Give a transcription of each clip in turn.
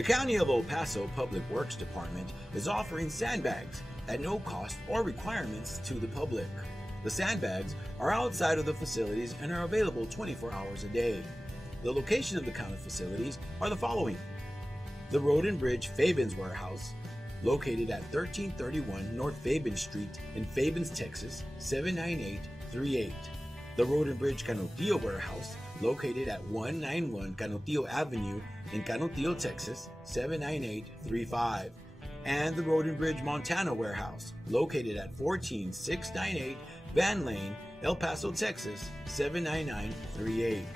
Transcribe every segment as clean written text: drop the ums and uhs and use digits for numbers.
The County of El Paso Public Works Department is offering sandbags at no cost or requirements to the public. The sandbags are outside of the facilities and are available 24 hours a day. The location of the county facilities are the following: the Road and Bridge Fabens Warehouse, located at 1331 North Fabens Street in Fabens, Texas, 79838. The Road and Bridge Canutillo Warehouse, located at 191 Canutillo Avenue in Canutillo, Texas, 79835. And the Road and Bridge Montana Warehouse, located at 14698 Van Lane, El Paso, Texas, 79938.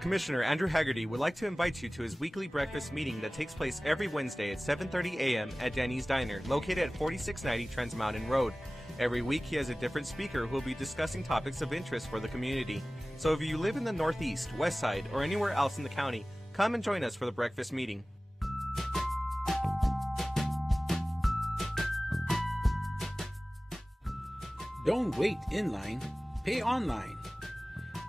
Commissioner Andrew Haggerty would like to invite you to his weekly breakfast meeting that takes place every Wednesday at 7:30 a.m. at Danny's Diner, located at 4690 Trans Mountain Road. Every week he has a different speaker who will be discussing topics of interest for the community. So if you live in the Northeast, West Side, or anywhere else in the county, come and join us for the breakfast meeting. Don't wait in line, pay online.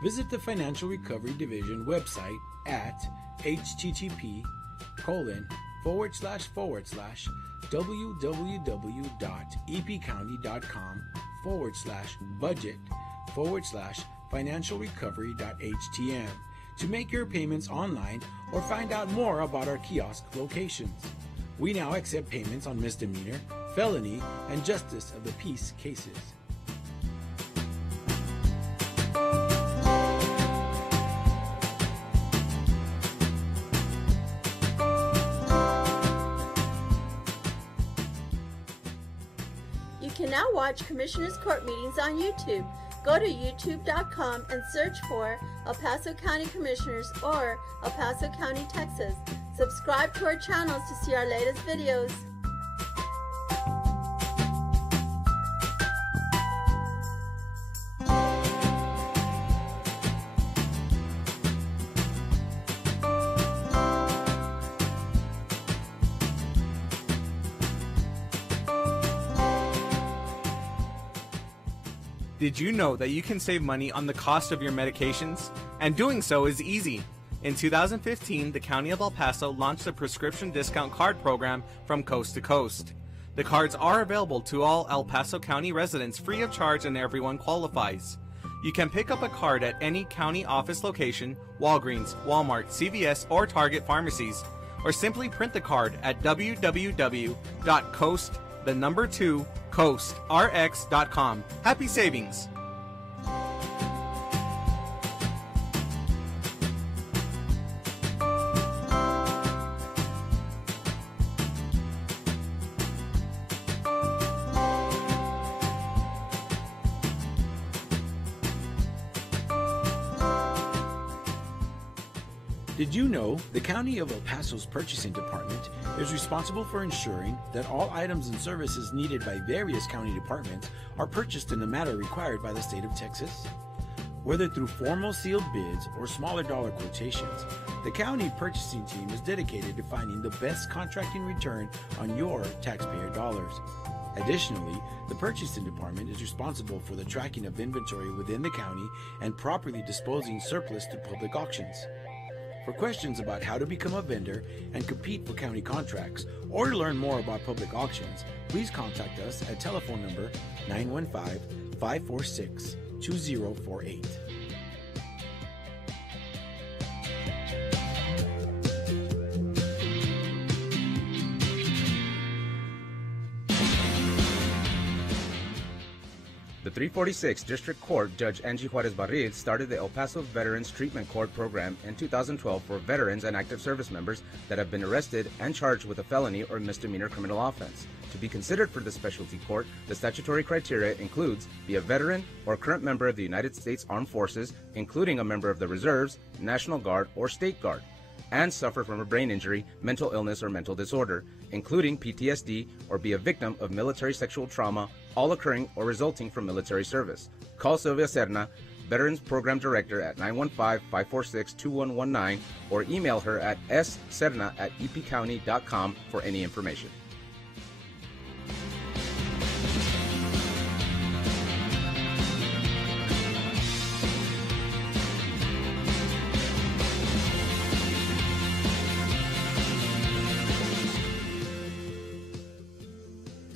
Visit the Financial Recovery Division website at http://www.epcounty.com/budget/financialrecovery.htm to make your payments online or find out more about our kiosk locations. We now accept payments on misdemeanor, felony, and justice of the peace cases. You can now watch Commissioners Court meetings on YouTube. Go to youtube.com and search for El Paso County Commissioners or El Paso County, Texas. Subscribe to our channels to see our latest videos. Did you know that you can save money on the cost of your medications? And doing so is easy. In 2015, the County of El Paso launched a prescription discount card program from coast to coast. The cards are available to all El Paso County residents free of charge and everyone qualifies. You can pick up a card at any county office location, Walgreens, Walmart, CVS, or Target pharmacies, or simply print the card at www.coastrx.com. Happy savings! Did you know the County of El Paso's Purchasing Department is responsible for ensuring that all items and services needed by various county departments are purchased in the manner required by the state of Texas? Whether through formal sealed bids or smaller dollar quotations, the county purchasing team is dedicated to finding the best contracting return on your taxpayer dollars. Additionally, the Purchasing Department is responsible for the tracking of inventory within the county and properly disposing surplus to public auctions. For questions about how to become a vendor and compete for county contracts, or to learn more about public auctions, please contact us at telephone number 915-546-2048. The 346 District Court Judge Angie Juarez Barril started the El Paso Veterans Treatment Court program in 2012 for veterans and active service members that have been arrested and charged with a felony or misdemeanor criminal offense. To be considered for the specialty court, the statutory criteria includes be a veteran or current member of the United States Armed Forces, including a member of the Reserves, National Guard, or State Guard, and suffer from a brain injury, mental illness, or mental disorder, including PTSD, or be a victim of military sexual trauma, all occurring or resulting from military service. Call Sylvia Serna, Veterans Program Director, at 915-546-2119, or email her at sserna@epcounty.com for any information.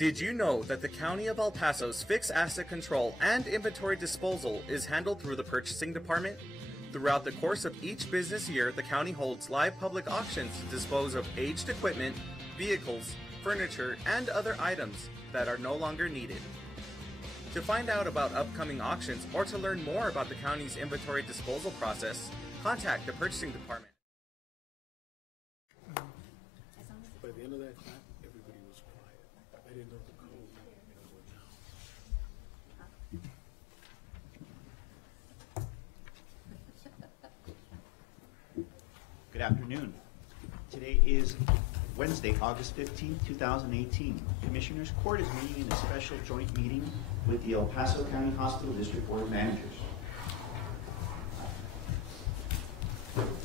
Did you know that the County of El Paso's fixed asset control and inventory disposal is handled through the purchasing department? Throughout the course of each business year, the county holds live public auctions to dispose of aged equipment, vehicles, furniture, and other items that are no longer needed. To find out about upcoming auctions or to learn more about the county's inventory disposal process, contact the purchasing department. By the end of that time, everybody was quiet. I didn't know the code. Good afternoon. Today is Wednesday, August 15th, 2018. Commissioners Court is meeting in a special joint meeting with the El Paso County Hospital District Board of Managers.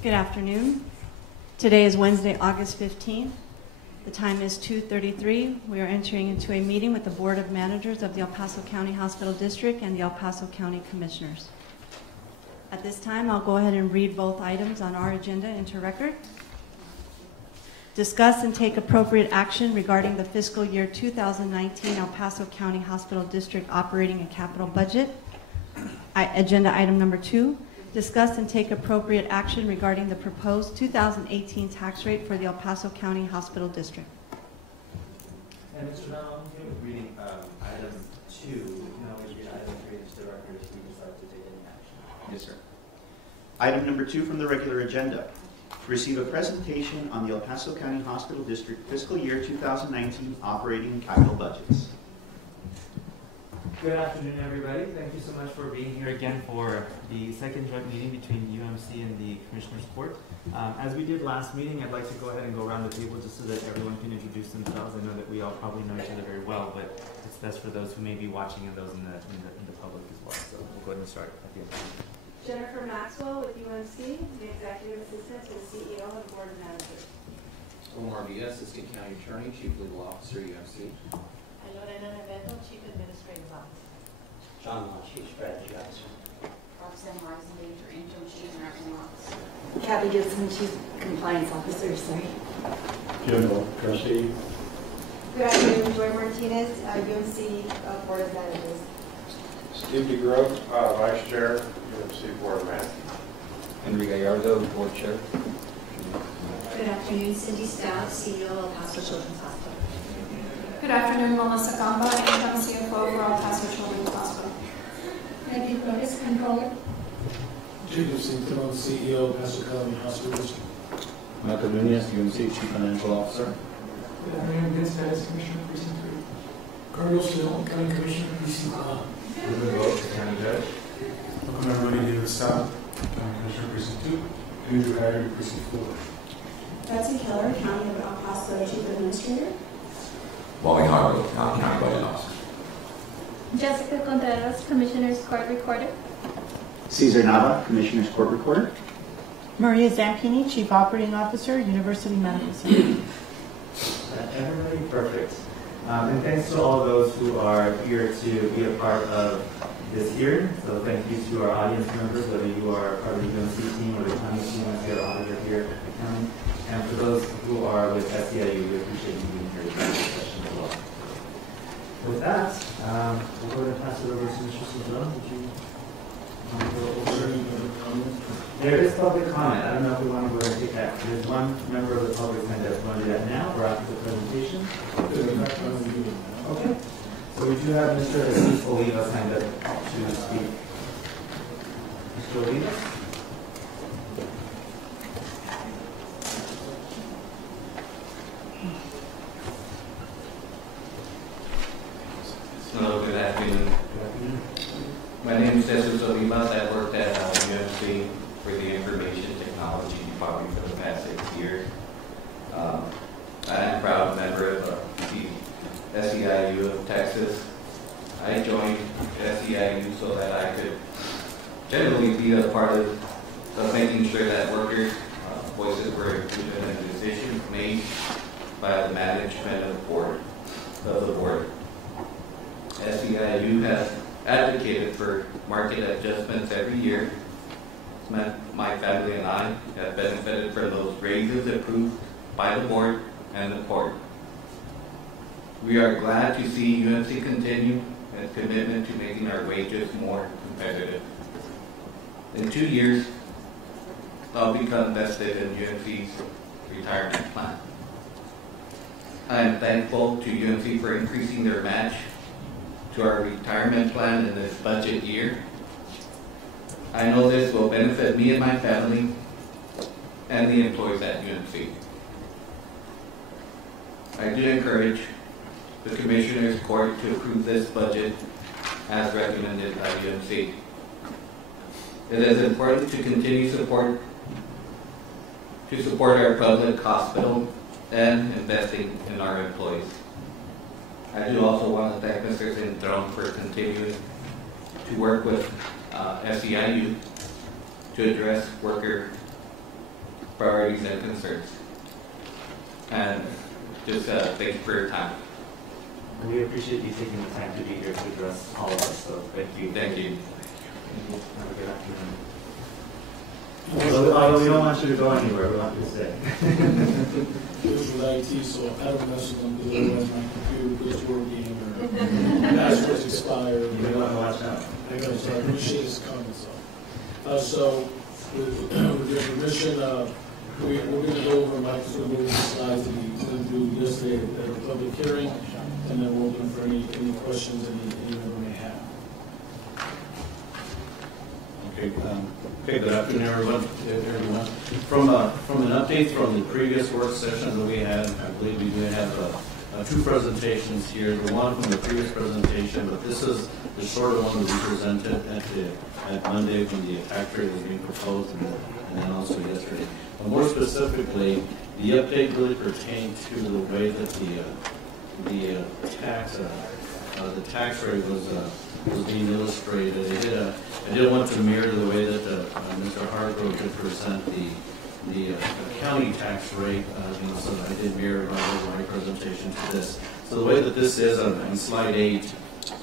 Good afternoon. Today is Wednesday, August 15th. The time is 2:33. We are entering into a meeting with the Board of Managers of the El Paso County Hospital District and the El Paso County Commissioners. At this time, I'll go ahead and read both items on our agenda into record. Discuss and take appropriate action regarding the fiscal year 2019 El Paso County Hospital District operating and capital budget. Agenda item number 2. Discuss and take appropriate action regarding the proposed 2018 tax rate for the El Paso County Hospital District. And Mr. Brown, reading item 2, now we read item 3 into the record if we decide to take any action. Yes, sir. Item number 2 from the regular agenda. To receive a presentation on the El Paso County Hospital District fiscal year 2019 operating and capital budgets. Good afternoon, everybody. Thank you so much for being here again for the second joint meeting between UMC and the Commissioners Court. As we did last meeting, I'd like to go ahead and go around the table just so that everyone can introduce themselves. I know that we all probably know each other very well, but it's best for those who may be watching and those in the public as well. So we'll go ahead and start at the end. Jennifer Maxwell with UMC, the Executive Assistant to the CEO of the Board of Managers. Omar Villa, Assistant County Attorney, Chief Legal Officer, UMC. Lorena Nevedo, Chief Administrative Officer. John Law, Chief Strategy Officer. Roxanne Weisendanger, Interim Chief Marketing Officer. Kathy Gibson, Chief Compliance Officer, sorry. General Trustee. Good afternoon, Joy Martinez, UMC Board of Managers. Steve DeGrove, Vice Chair, UMC Board of Managers. Henry Gallardo, Board Chair. Good afternoon, Cindy Stout, CEO of El Paso Children's Hospital. Good afternoon, Melissa Gamba, Interim CFO for El Paso Children's Hospital. Becky Flores, Controller. Jacob Cinton, CEO of Paso County Hospital District. Michael Nunez, UMC Chief Financial Officer. Good afternoon, Vince Pettis, Commissioner Precinct 3. Carlos Leon, County Commissioner, Precinct 5. Ruben Rhodes, County Judge. Welcome everybody, David Stout, County Commissioner, Precinct 2. Andrew Harry, Precinct 4. Betsy Keller, County of El Paso Chief Administrator. Bobby Harlow, County Budget Officer. Jessica Contreras, Commissioners Court Recorder. Cesar Nava, Commissioners Court Recorder. Maria Zampini, Chief Operating Officer, University Medical Center. Everybody perfect. And thanks to all those who are here to be a part of this hearing. So thank you to our audience members, whether you are part of the UMC team or the county team, as the auditor here at the county. And for those who are with SEIU, we appreciate you being here to answer questions as well. With that, we'll go ahead and pass it over to Mr. Suzanne. Would you want to go over any other comments? There is public comment. I don't know if we want to go ahead and take that. There's one member of the public signed up. Want to do that now or after the presentation? Okay. So we do have Mr. Aziz Oliva signed up to speak. Mr. Oliva? Hello, good afternoon. My name is Jesus Olivas. I worked at UMC for the Information Technology Department for the past 6 years. I am a proud member of the SEIU of Texas. I joined SEIU so that I could generally be a part of making sure that workers' voices were included in the decisions made by the management of the board. SEIU has advocated for market adjustments every year. My family and I have benefited from those raises approved by the board and the court. We are glad to see UMC continue its commitment to making our wages more competitive. In 2 years, I'll become vested in UMC's retirement plan. I am thankful to UMC for increasing their match to our retirement plan in this budget year. I know this will benefit me and my family and the employees at UMC. I do encourage the Commissioners Court to approve this budget as recommended by UMC. It is important to continue to support our public hospital and investing in our employees. I do also want to thank Mr. Zintron for continuing to work with SEIU to address worker priorities and concerns. And just thank you for your time. We appreciate you taking the time to be here to address all of us, so thank you. Thank you. Have a good afternoon. Although we don't want you to go anywhere, we want you to stay. This was IT, so I don't mess with them because otherwise my computer quits working or passwords expire. You may want to watch out. I know, so I appreciate his comments. So with your permission, we're going to go over Mike's going to go over the slides that he went through yesterday at the public hearing, and then we'll open for any questions anyone may have. Okay, good afternoon, everyone. From an update from the previous work session that we had, I believe we did have two presentations here. The one from the previous presentation, but this is the shorter one that we presented at Monday when the tax rate was being proposed, and then also yesterday. But more specifically, the update really pertained to the way that the tax rate was being illustrated. I did want to mirror the way that Mr. Hargrove did present the county tax rate, so I did mirror my presentation to this. So the way that this is on slide 8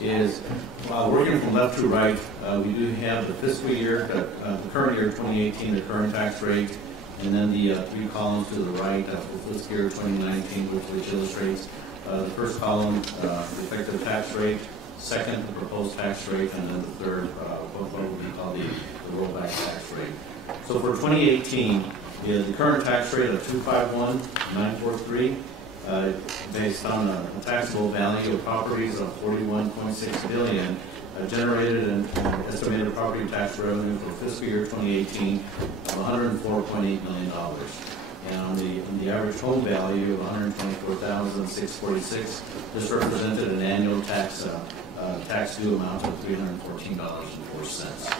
is, working from left to right, we do have the fiscal year, the current year 2018, the current tax rate, and then the 3 columns to the right, the fiscal year 2019, which illustrates the first column, the effective tax rate, second, the proposed tax rate, and then the third, what would be called the rollback tax rate. So for 2018, the current tax rate of 251,943, based on a taxable value of properties of $41.6 billion, generated an estimated property tax revenue for fiscal year 2018 of $104.8 million. And on the average home value of $124,646, this represented an annual tax due amount of $314.04.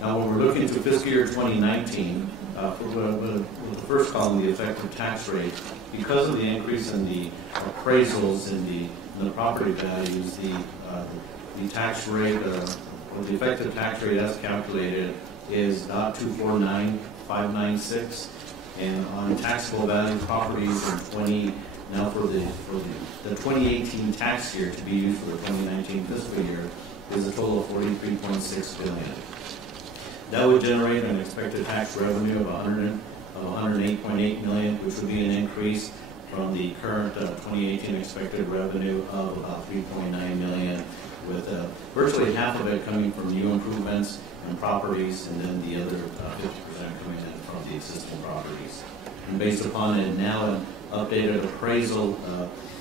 Now, when we're looking to fiscal year 2019, with the first column, the effective tax rate, because of the increase in the appraisals in the property values, the tax rate, or the effective tax rate as calculated, is $249,596. And on taxable value properties now for the 2018 tax year to be used for the 2019 fiscal year is a total of $43.6 billion. That would generate an expected tax revenue of $108.8 million, which would be an increase from the current 2018 expected revenue of about $3.9 million, with virtually half of it coming from new improvements and properties, and then the other 50% coming in from the existing properties. And based upon it now an updated appraisal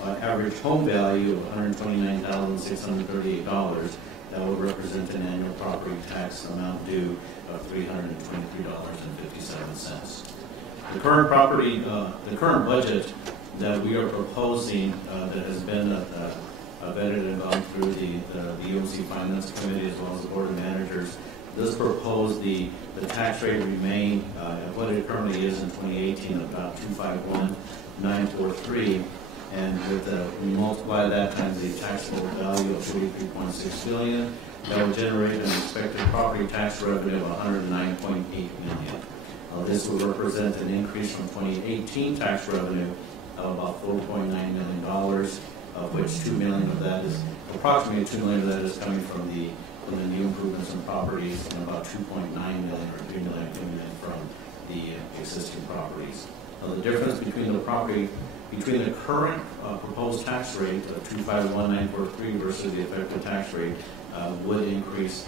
average home value of $129,638, that would represent an annual property tax amount due of $323.57. The current budget that we are proposing that has been vetted and gone through the UMC Finance Committee as well as the Board of Managers does propose the tax rate remain at what it currently is in 2018, about 251,943, and with we multiply that times the taxable value of $43.6 billion, that would generate an expected property tax revenue of $109.8 million. This would represent an increase from 2018 tax revenue of about $4.9 million, of which $2 million of that is approximately $2 million of that is coming from the new improvements in properties, and about $2.9 million or $3 million coming in from the existing properties. The difference between the property between the current proposed tax rate of 251,943 versus the effective tax rate would increase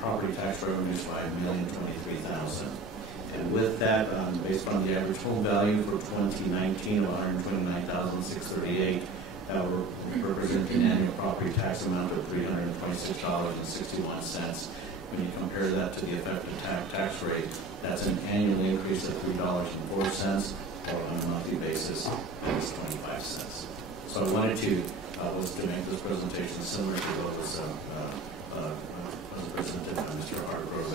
property tax revenues by $1,023,000. And with that, based on the average home value for 2019 of $129,638, we're representing an annual property tax amount of $326.61. When you compare that to the effective tax rate, that's an annual increase of $3.04, or on a monthly basis, it's 25 cents. So I wanted to was to make this presentation similar to what was presented by Mr. Hargrove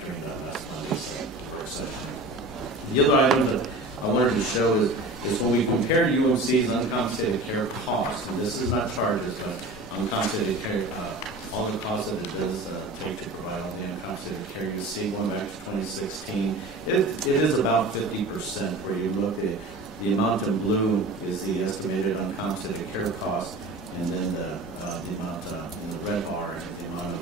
during last Monday's work session. The other item that I wanted to show is when we compare UMC's uncompensated care costs, and this is not charges, but uncompensated care, all the costs that it does take to provide all the uncompensated care, you see going back to 2016, it is about 50%, where you look at the amount in blue is the estimated uncompensated care cost, and then the amount in the red bar is the amount of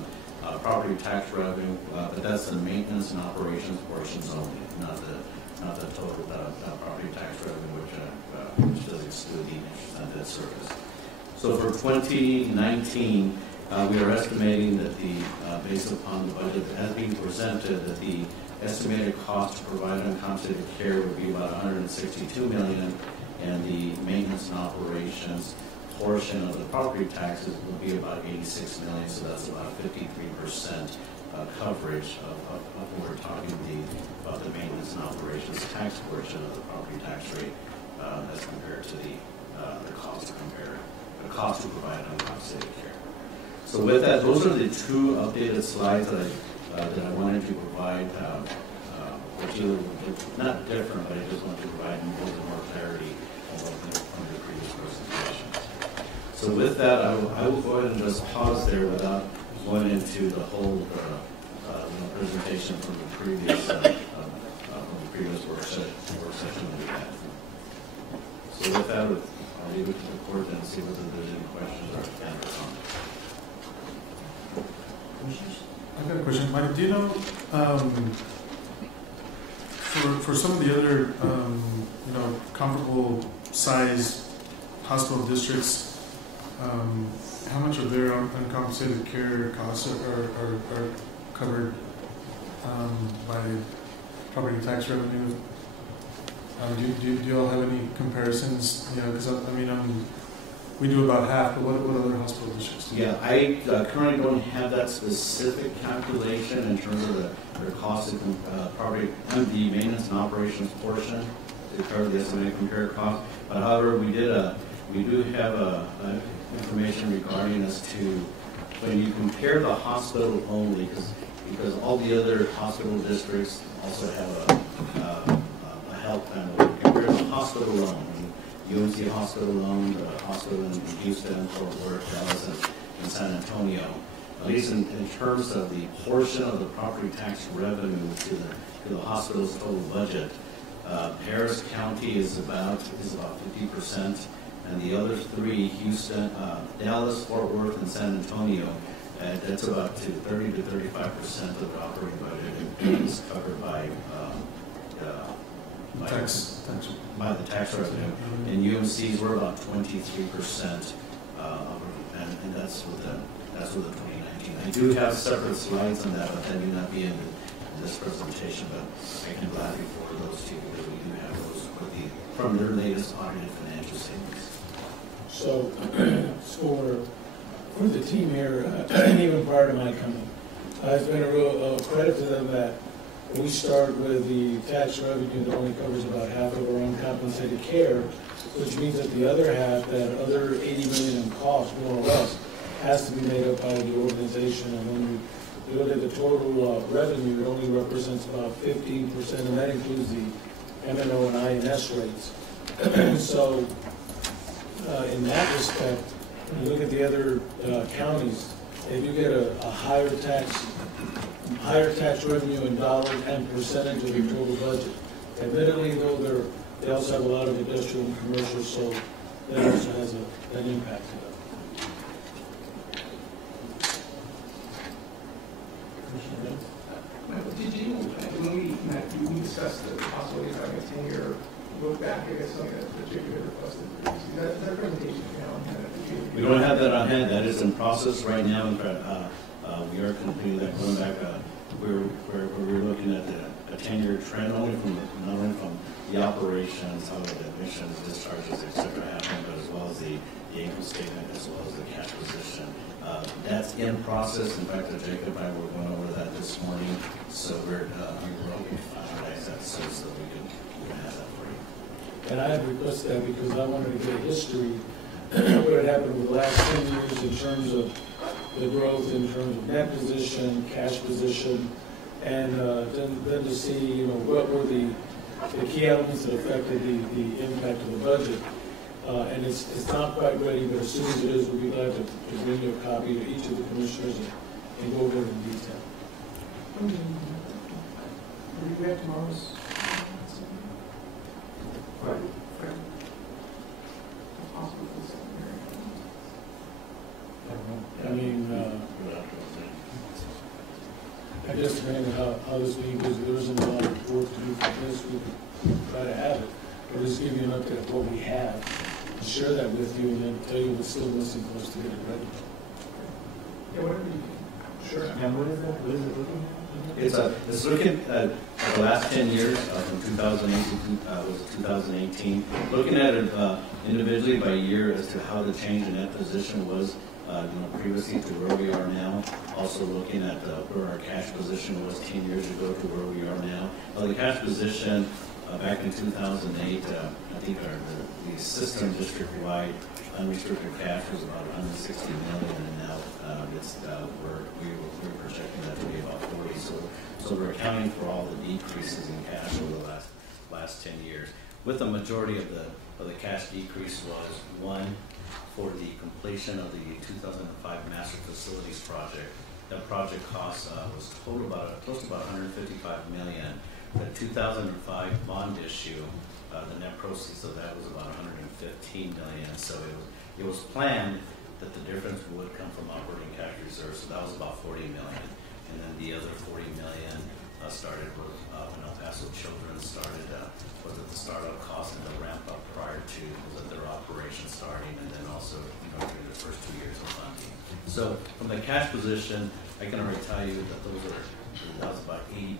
property tax revenue, but that's the maintenance and operations portions only, not the total property tax revenue, which does exclude the interest on debt service. So for 2019, we are estimating that based upon the budget as being presented, that the estimated cost to provide uncompensated care would be about $162 million, and the maintenance and operations portion of the property taxes will be about $86 million, so that's about 53% coverage of when we're talking about the maintenance and operations tax portion of the property tax rate as compared to the cost to provide uncompensated care. So with that, those are the two updated slides that I wanted to provide, which are not different, but I just want to provide a little more clarity from the previous presentations. So with that, I will go ahead and just pause there without going into the whole presentation from the previous work session that we had. So with that, I'll leave it to the court and see whether there's any questions or comments. I've got a question. Mike, do you know, for some of the other, comparable size hospital districts, how much of their uncompensated care costs are covered by property tax revenue? Do you all have any comparisons? Because we do about half, but what other hospital districts do? Yeah, I currently don't have that specific calculation in terms of their cost of property and the maintenance and operations portion to cover the estimated compared cost. But however, we do have information regarding as to when you compare the hospital only, because all the other hospital districts also have a health plan. When you compare the hospital alone, UMC Hospital alone, the hospital in Houston, Fort Worth, Dallas, and San Antonio, at least in terms of the portion of the property tax revenue to the hospital's total budget, Harris County is about 50%, and the other three, Houston, Dallas, Fort Worth, and San Antonio, that's about 30 to 35% of the operating budget is covered by the tax revenue. And UMC's we're about 23%, and that's with the 2019. I do have separate slides on that, but that may not be in this presentation. But I can gladly forward those to you because we do have those from their latest audited financial statements. So for the team here, and even prior to my coming, it's been a real credit to them that we start with the tax revenue that only covers about half of our uncompensated care, which means that the other half, that other $80 million in cost, more or less, has to be made up by the organization. And when you look at the total revenue, it only represents about 15%, and that includes the MNO and INS rates. So in that respect, when you look at the other counties, if you get a higher tax revenue in dollars and percentage of your total budget. Admittedly, though, they also have a lot of industrial and commercial, so that also has an impact to them. When we discussed the possibility of having a 10-year look back, I guess, something that's particularly requested previously. That presentation, we don't have that on hand. That is in process right now. In fact, we are completing that. Going back, we're looking at a 10-year trend, not only from the operations, how the admissions, discharges, etc. happen, but as well as the income statement, as well as the cash position. That's in process. In fact, Jacob and I were going over that this morning, so we're hoping to finalize that so we can have that for you. And I have requested that because I wanted to get history what had happened over the last 10 years in terms of the growth, in terms of net position, cash position, and then to see, what were the key elements that affected the impact of the budget. And it's not quite ready, but as soon as it is, we'll be glad to bring you a copy to each of the commissioners and go over it in detail. Will you have tomorrow's? Right. I mean, I guess depending on how this meeting goes, there isn't a lot of work to do for this. We can try to have it, but just give you an update of what we have, and share that with you, and then tell you what's still missing for us to get it ready. Yeah, whatever you can. Sure. And what is that? What is it looking at? It's looking at the last 10 years, from 2008 to 2018, looking at it individually by year as to how the change in that position was, previously to where we are now. Also looking at where our cash position was 10 years ago to where we are now. The cash position back in 2008, I think the system district-wide unrestricted cash was about 160 million, and now we're projecting that to be about 40. So we're accounting for all the decreases in cash over the last 10 years. With the majority of the cash decrease was one, for the completion of the 2005 Master Facilities Project. That project cost was close to about 155 million. The 2005 bond issue, the net proceeds of that was about 115 million. So it was planned that the difference would come from operating cash reserves. So that was about 40 million. And then the other 40 million started with when El Paso Children started, was it the startup cost and the ramp up prior to their operation starting, and then also during the first 2 years of funding. So from the cash position, I can already tell you that that was about 80%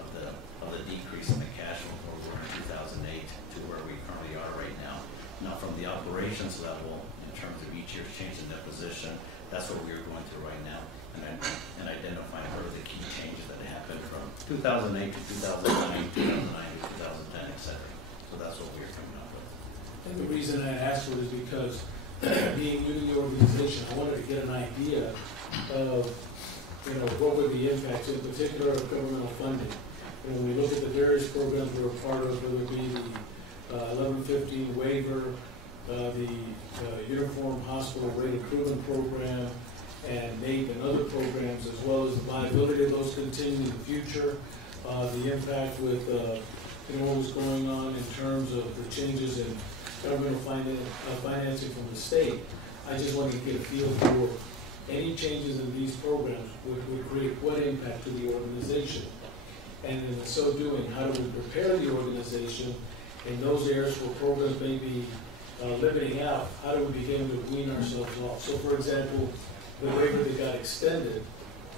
of the decrease in the cash from where we were in 2008 to where we currently are right now. Now from the operations level, in terms of each year's change in that position, that's what we are going through right now, and identifying what are the key changes that happened from 2008 to 2009, 2009 to 2010, etc. So that's what we are coming up with. And the reason I asked for it is because being new to the organization, I wanted to get an idea of what were the impacts, in particular of governmental funding. When we look at the various programs we're a part of, whether it be the 1115 waiver, the Uniform Hospital Rate Improvement Program, and NAEP and other programs, as well as the viability of those continue in the future, the impact with what was going on in terms of the changes in governmental financing from the state. I just wanted to get a feel for any changes in these programs would create what impact to the organization. And in so doing, how do we prepare the organization in those areas where programs may be limiting out? How do we begin to wean ourselves off? So, for example, the waiver that got extended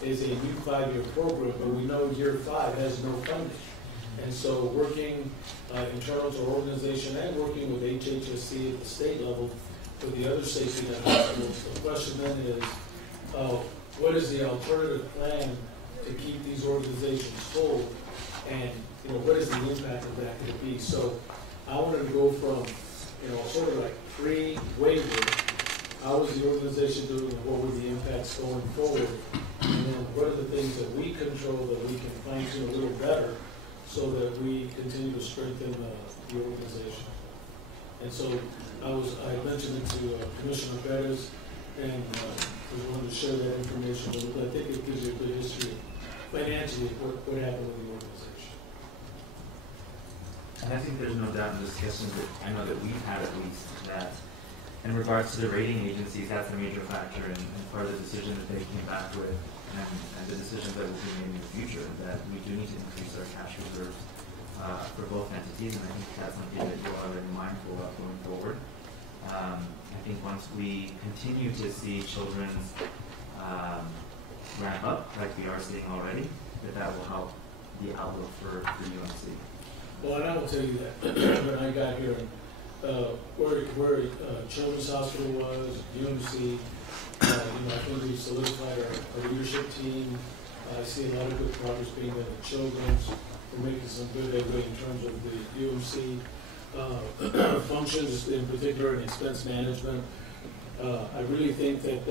is a new 5-year program, but we know year 5 has no funding. And so working internal to our organization and working with HHSC at the state level with the other safety net hospitals, the question then is, what is the alternative plan to keep these organizations whole, and what is the impact of that going to be? So I wanted to go from sort of like pre-waiver, how is the organization doing, and what were the impacts going forward, and then what are the things that we control that we can fine-tune a little better so that we continue to strengthen the organization. And so I mentioned it to Commissioner Perez, and we wanted to share that information with you. I think it gives you a good history financially of what happened with the organization. And I think there's no doubt in discussions that I know that we've had at least, that in regards to the rating agencies, that's a major factor and part of the decision that they came back with, and the decisions that will be made in the future, that we do need to increase our cash reserves for both entities, and I think that's something that you are very mindful of going forward. I think once we continue to see children ramp up, like we are seeing already, that will help the outlook for UMC. Well, and I will tell you that when I got here, where Children's Hospital was, UMC, I think we solidified our leadership team. I see a lot of good progress being done in Children's. We're making some good headway in terms of the UMC functions, in particular in expense management. I really think that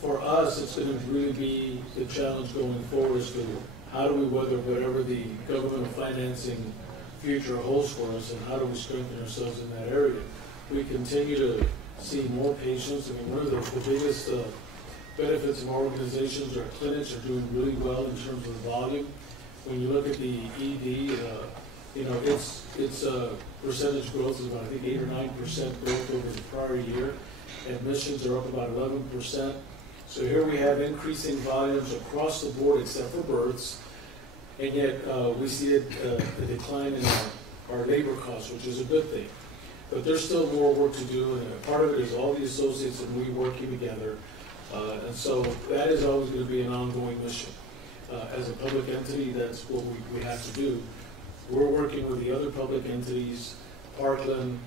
for us, it's going to really be the challenge going forward as to how do we weather whatever the government financing future holds for us, and how do we strengthen ourselves in that area. We continue to see more patients. I mean, one of the biggest benefits of our organizations, our clinics are doing really well in terms of the volume. When you look at the ED, its percentage growth is about, I think, 8 or 9% growth over the prior year. Admissions are up about 11%. So here we have increasing volumes across the board except for births, and yet we see a decline in our labor costs, which is a good thing. But there's still more work to do, and part of it is all the associates and we working together. And so that is always going to be an ongoing mission. As a public entity, that's what we have to do. We're working with the other public entities, Parkland,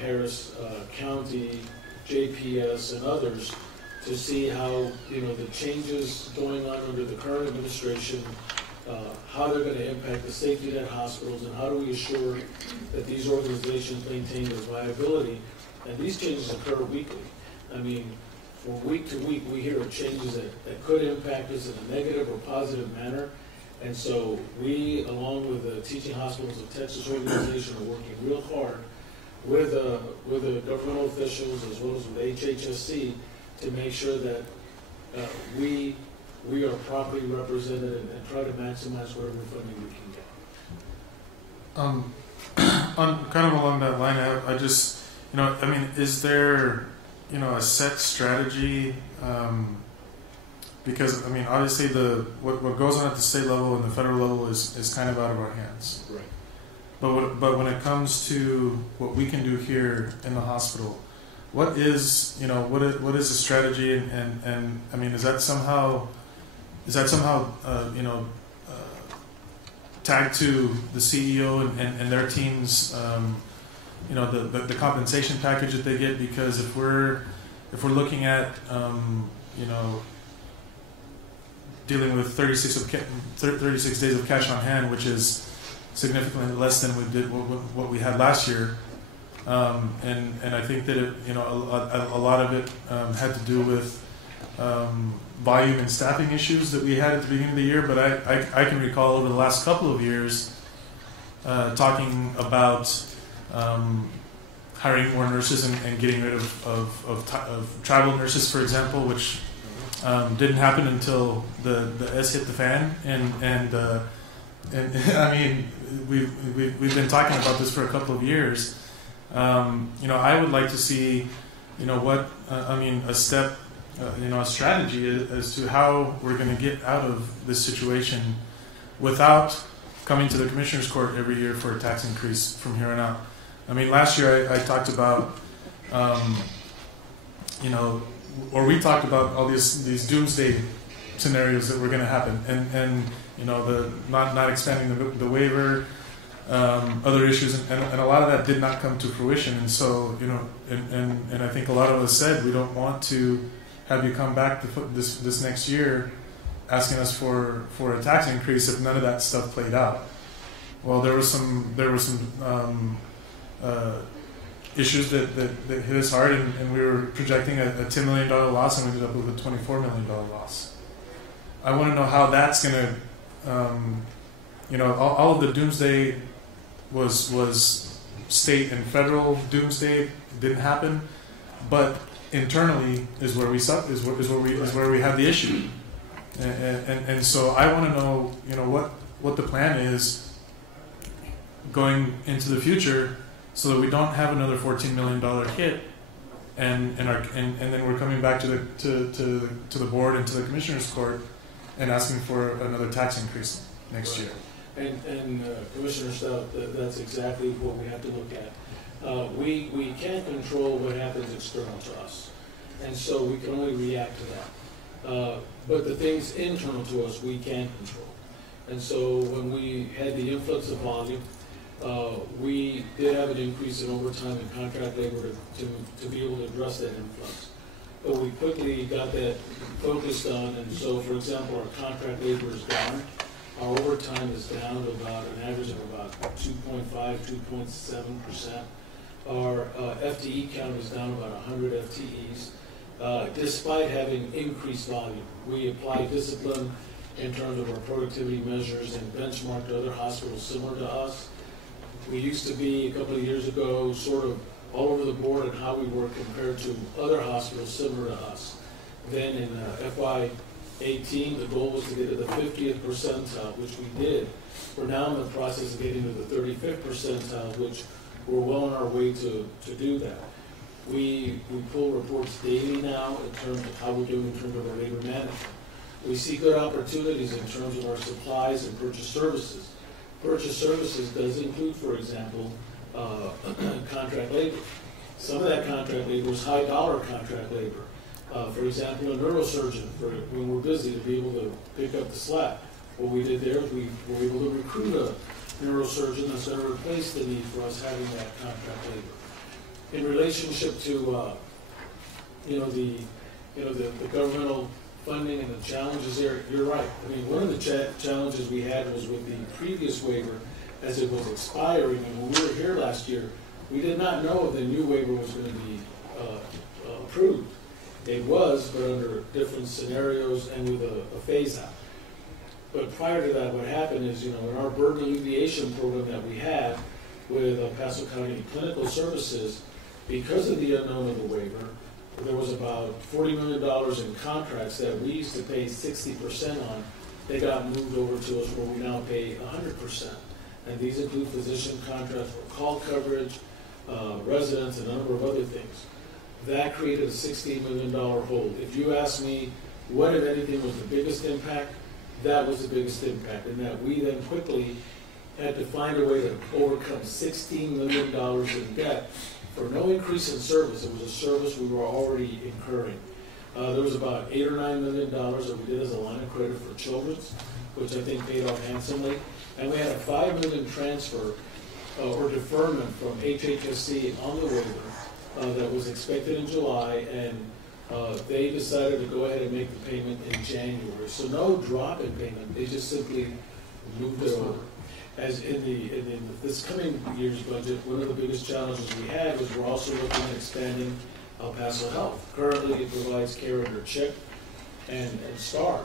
Harris County, JPS, and others, to see how the changes going on under the current administration, how they're going to impact the safety net hospitals, and how do we assure that these organizations maintain their viability. And these changes occur weekly. I mean, from week to week, we hear of changes that could impact us in a negative or positive manner. And so we, along with the Teaching Hospitals of Texas organization, are working real hard with the governmental officials as well as with HHSC to make sure that we are properly represented and try to maximize whatever funding we can get. On kind of along that line, I just, is there, a set strategy? Because, obviously what goes on at the state level and the federal level is kind of out of our hands. Right. But when it comes to what we can do here in the hospital, what is the strategy, and is that somehow tagged to the CEO and their teams, the compensation package that they get? Because if we're looking at dealing with 36 days of cash on hand, which is significantly less than we did what we had last year. And I think that a lot of it had to do with volume and staffing issues that we had at the beginning of the year. But I can recall over the last couple of years talking about hiring more nurses and getting rid of travel nurses, for example, which didn't happen until the S hit the fan. And we've been talking about this for a couple of years. I would like to see, a step, a strategy as to how we're going to get out of this situation without coming to the Commissioner's Court every year for a tax increase from here on out. Last year I talked about, we talked about all these doomsday scenarios that were going to happen, and the not expanding the waiver, other issues, and a lot of that did not come to fruition. And so, and I think a lot of us said we don't want to have you come back this next year asking us for a tax increase if none of that stuff played out. Well, there were some issues that hit us hard, and we were projecting a $10 million loss, and we ended up with a $24 million loss. I want to know how that's going to, all of the doomsday was state and federal doomsday. It didn't happen, but internally is where we have the issue, and so I want to know, what the plan is going into the future, so that we don't have another $14 million hit, and then we're coming back to the board and to the Commissioner's Court and asking for another tax increase next year. And Commissioner Stout, that's exactly what we have to look at. We can't control what happens external to us, and so we can only react to that. But the things internal to us, we can control. And so when we had the influx of volume, we did have an increase in overtime and contract labor to be able to address that influx. But we quickly got that focused on, and so, for example, our contract labor is down. Our overtime is down to about an average of about 2.5, 2.7%. Our FTE count is down about 100 FTEs, despite having increased volume. We apply discipline in terms of our productivity measures and benchmark to other hospitals similar to us. We used to be, a couple of years ago, sort of all over the board in how we work compared to other hospitals similar to us. Then in FY18, the goal was to get to the 50th percentile, which we did. We're now in the process of getting to the 35th percentile, which we're well on our way to do that. We pull reports daily now in terms of how we're doing in terms of our labor management. We see good opportunities in terms of our supplies and purchase services. Purchase services does include, for example, contract labor. Some of that contract labor is high dollar contract labor. For example, a neurosurgeon, when we're busy, to be able to pick up the slack. What we did there is we were able to recruit a neurosurgeon that's going to replace the need for us having that contract labor. In relationship to the governmental funding and the challenges there, you're right. I mean, one of the challenges we had was with the previous waiver as it was expiring, and when we were here last year, we did not know if the new waiver was going to be approved. It was, but under different scenarios and with a phase-out. But prior to that, what happened is, in our burden alleviation program that we had with Paso County Clinical Services, because of the unknown of the waiver, there was about $40 million in contracts that we used to pay 60% on. They got moved over to us where we now pay 100%. And these include physician contracts for call coverage, residents, and a number of other things. That created a $16 million hole. If you ask me what, if anything, was the biggest impact, that was the biggest impact, in that we then quickly had to find a way to overcome $16 million in debt for no increase in service. It was a service we were already incurring. There was about $8 or $9 million that we did as a line of credit for children's, which I think paid off handsomely. And we had a $5 million transfer or deferment from HHSC on the waiver that was expected in July, and they decided to go ahead and make the payment in January. So no drop in payment, they just simply moved it over. As in this coming year's budget, one of the biggest challenges we had was we're also looking at expanding El Paso Health. Currently, it provides care under CHIP and STAR.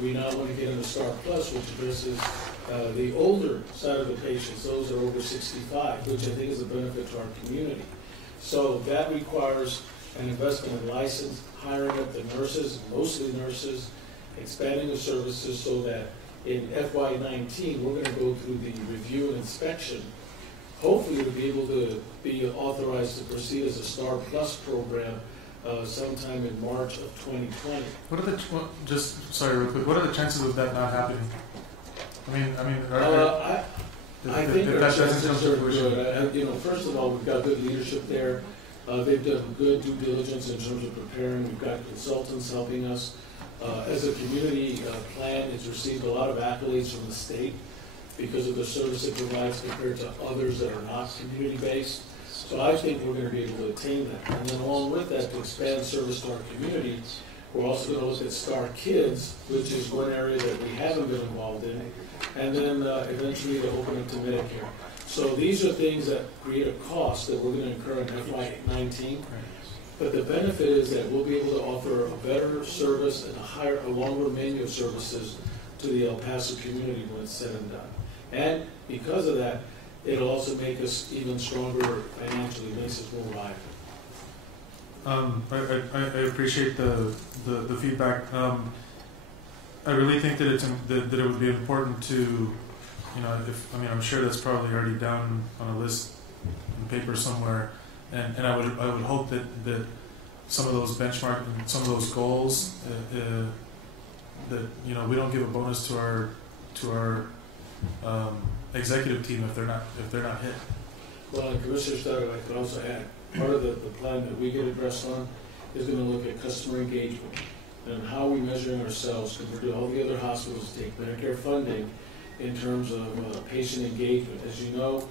We now want to get into STAR Plus, which addresses the older side of the patients, those that are over 65, which I think is a benefit to our community. So that requires an investment in license, hiring up the nurses, mostly nurses, expanding the services so that in FY19, we're going to go through the review and inspection, hopefully to be able to be authorized to proceed as a STAR Plus program sometime in March of 2020. What are sorry, real quick, what are the chances of that not happening? I think our chances are good. First of all, we've got good leadership there. They've done good due diligence in terms of preparing. We've got consultants helping us. As a community plan, it's received a lot of accolades from the state because of the service it provides compared to others that are not community-based. So I think we're going to be able to attain that. And then along with that, to expand service to our community, we're also going to look at STAR Kids, which is one area that we haven't been involved in, and then eventually to open it to Medicare. So these are things that create a cost that we're going to incur in FY19. But the benefit is that we'll be able to offer a better service and a longer menu of services to the El Paso community when it's said and done. And because of that, it'll also make us even stronger financially, makes us more viable. I appreciate the feedback. I really think that that it would be important to, I'm sure that's probably already down on a list in paper somewhere. And I would hope that some of those benchmark and some of those goals that we don't give a bonus to our executive team if they're not hit. Well, and Commissioner Stoddard, I could also add, part of the plan that we get addressed on is going to look at customer engagement and how we measuring ourselves compared to all the other hospitals that take Medicare funding in terms of patient engagement. As you know,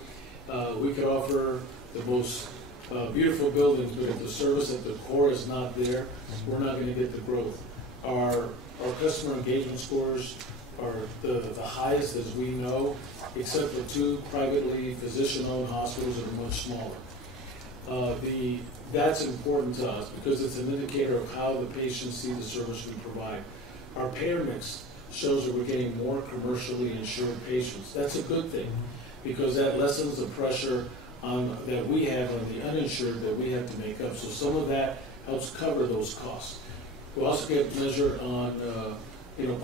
we could offer the most beautiful buildings, but if the service at the core is not there, we're not going to get the growth. Our customer engagement scores are the highest as we know, except for 2 privately physician-owned hospitals that are much smaller. That's important to us because it's an indicator of how the patients see the service we provide. Our payer mix shows that we're getting more commercially insured patients. That's a good thing because that lessens the pressure that we have on the uninsured that we have to make up. So some of that helps cover those costs. We also get measured on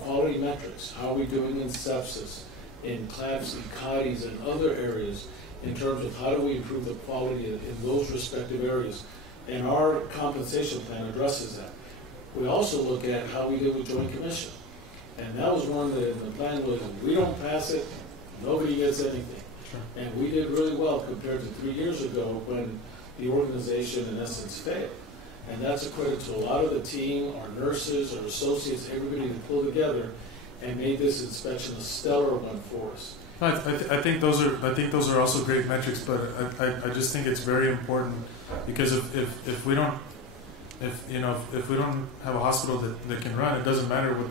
quality metrics. How are we doing in sepsis, in CLABSI, CODIs, and other areas in terms of how do we improve the quality in those respective areas. And our compensation plan addresses that. We also look at how we did with Joint Commission. And that was one that the plan was, if we don't pass it, nobody gets anything. Sure. And we did really well compared to 3 years ago when the organization in essence failed. And that's a credit to a lot of the team, our nurses, our associates, everybody that pulled together and made this inspection a stellar one for us. I think those are also great metrics, but I just think it's very important because if we don't have a hospital that can run, it doesn't matter what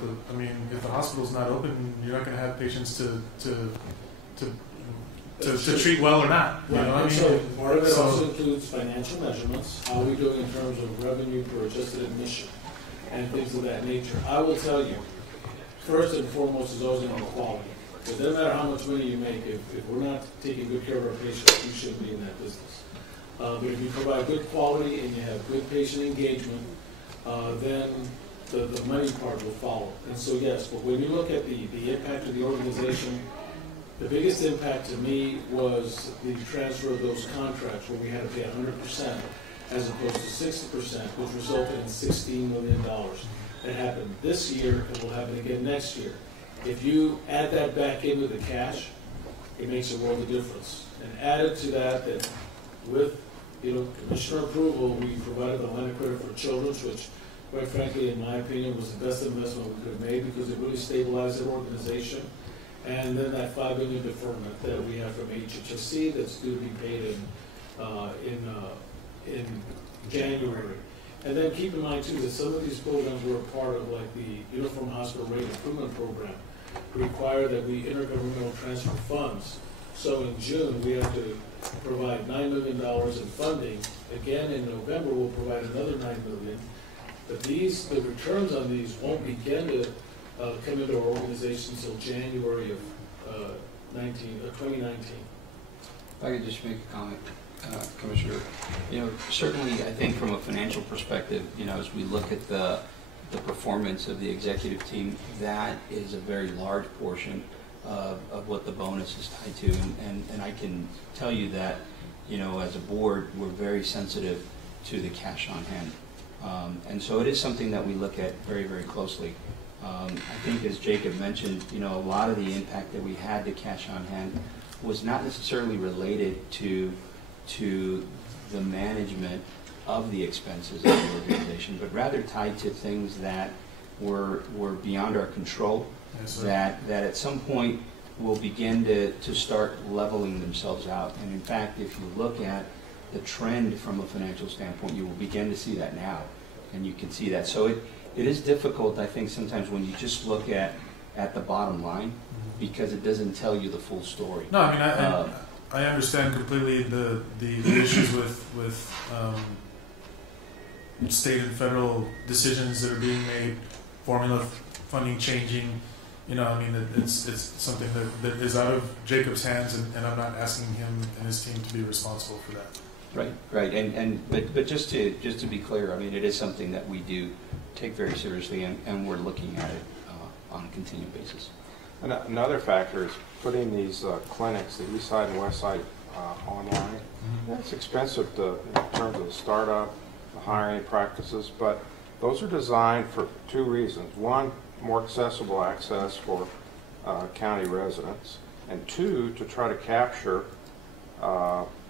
if the hospital's not open, you're not going to have patients to treat well or not. You know what I mean? So part of it also includes financial measurements, how are we doing in terms of revenue per adjusted admission, and things of that nature. I will tell you, first and foremost is always going to be quality. It doesn't matter how much money you make, if we're not taking good care of our patients, you shouldn't be in that business. But if you provide good quality and you have good patient engagement, then the money part will follow. And so yes, but when you look at the impact of the organization, the biggest impact to me was the transfer of those contracts where we had to pay 100% as opposed to 60%, which resulted in $16 million. That happened this year, it will happen again next year. If you add that back into the cash, it makes a world of difference. And added to that with commissioner approval, we provided the line of credit for Children's, which quite frankly, in my opinion, was the best investment we could have made because it really stabilized their organization. And then that $5 million deferment that we have from HHSC that's due to be paid in January. And then keep in mind too that some of these programs were a part of like the Uniform Hospital Rate Improvement Program, require that we intergovernmental transfer funds. So in June we have to provide $9 million in funding. Again in November we'll provide another $9 million. But the returns on these won't begin to come into our organization until January of 2019. If I could just make a comment, Commissioner. Certainly I think from a financial perspective, as we look at the performance of the executive team, that is a very large portion of what the bonus is tied to. And I can tell you that, as a board, we're very sensitive to the cash on hand. And so it is something that we look at very, very closely. I think as Jacob mentioned, a lot of the impact that we had to cash on hand was not necessarily related to the management of the expenses of the organization, but rather tied to things that were beyond our control, yes, that at some point will begin to start leveling themselves out. And in fact, if you look at the trend from a financial standpoint, you will begin to see that now, and you can see that. So it is difficult, I think, sometimes when you just look at the bottom line, because it doesn't tell you the full story. No, I mean, I understand completely the issues with state and federal decisions that are being made, formula funding changing. I mean, it's something that is out of Jacob's hands, and I'm not asking him and his team to be responsible for that. Right. But just to be clear, I mean, it is something that we do take very seriously, and we're looking at it on a continual basis. Another factor is putting these clinics, the east side and west side, online. It's expensive in terms of the startup, the hiring practices, but those are designed for two reasons. One, more accessible access for county residents, and two, to try to capture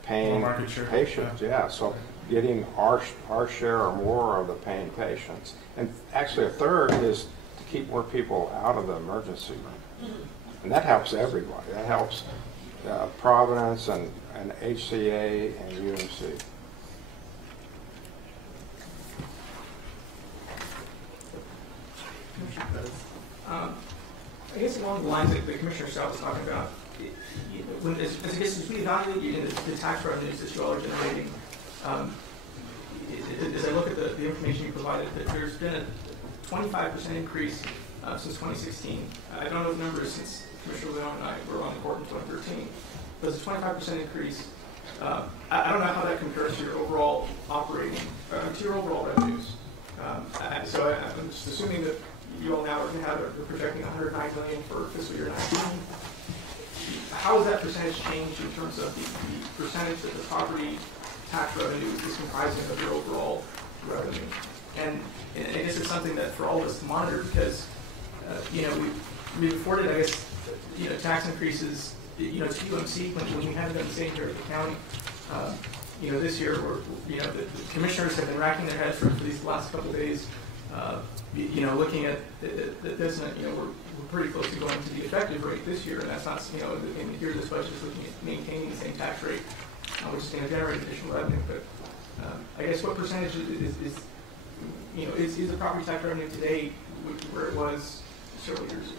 paying market share. patients. Yeah, so getting our share or more of the paying patients. And actually a third is to keep more people out of the emergency room. And that helps everybody. That helps Providence and HCA and UMC. I guess along the lines that the Commissioner Stout was talking about, as we evaluate the tax revenues that you all are generating, as I look at the information you provided, that there's been a 25% increase since 2016. I don't know the numbers since Commissioner Leon and I were on the court in 2013, but it's a 25% increase. I don't know how that compares to your overall operating, to your overall revenues. So I'm just assuming that you all now are going to have we're projecting $109 million for fiscal year 19. How has that percentage changed in terms of the percentage that the property tax revenue is comprising of your overall revenue? And I guess it's something that for all of us to monitor because, we've afforded, I guess, tax increases, to UMC when we haven't done the same here at the county. This year, the commissioners have been racking their heads for these last couple of days, looking at this, and we're pretty close to going to the effective rate this year, and that's not, in here this budget is looking at maintaining the same tax rate, which is going to generate additional revenue. But I guess what percentage is the property tax revenue today where it was several years ago?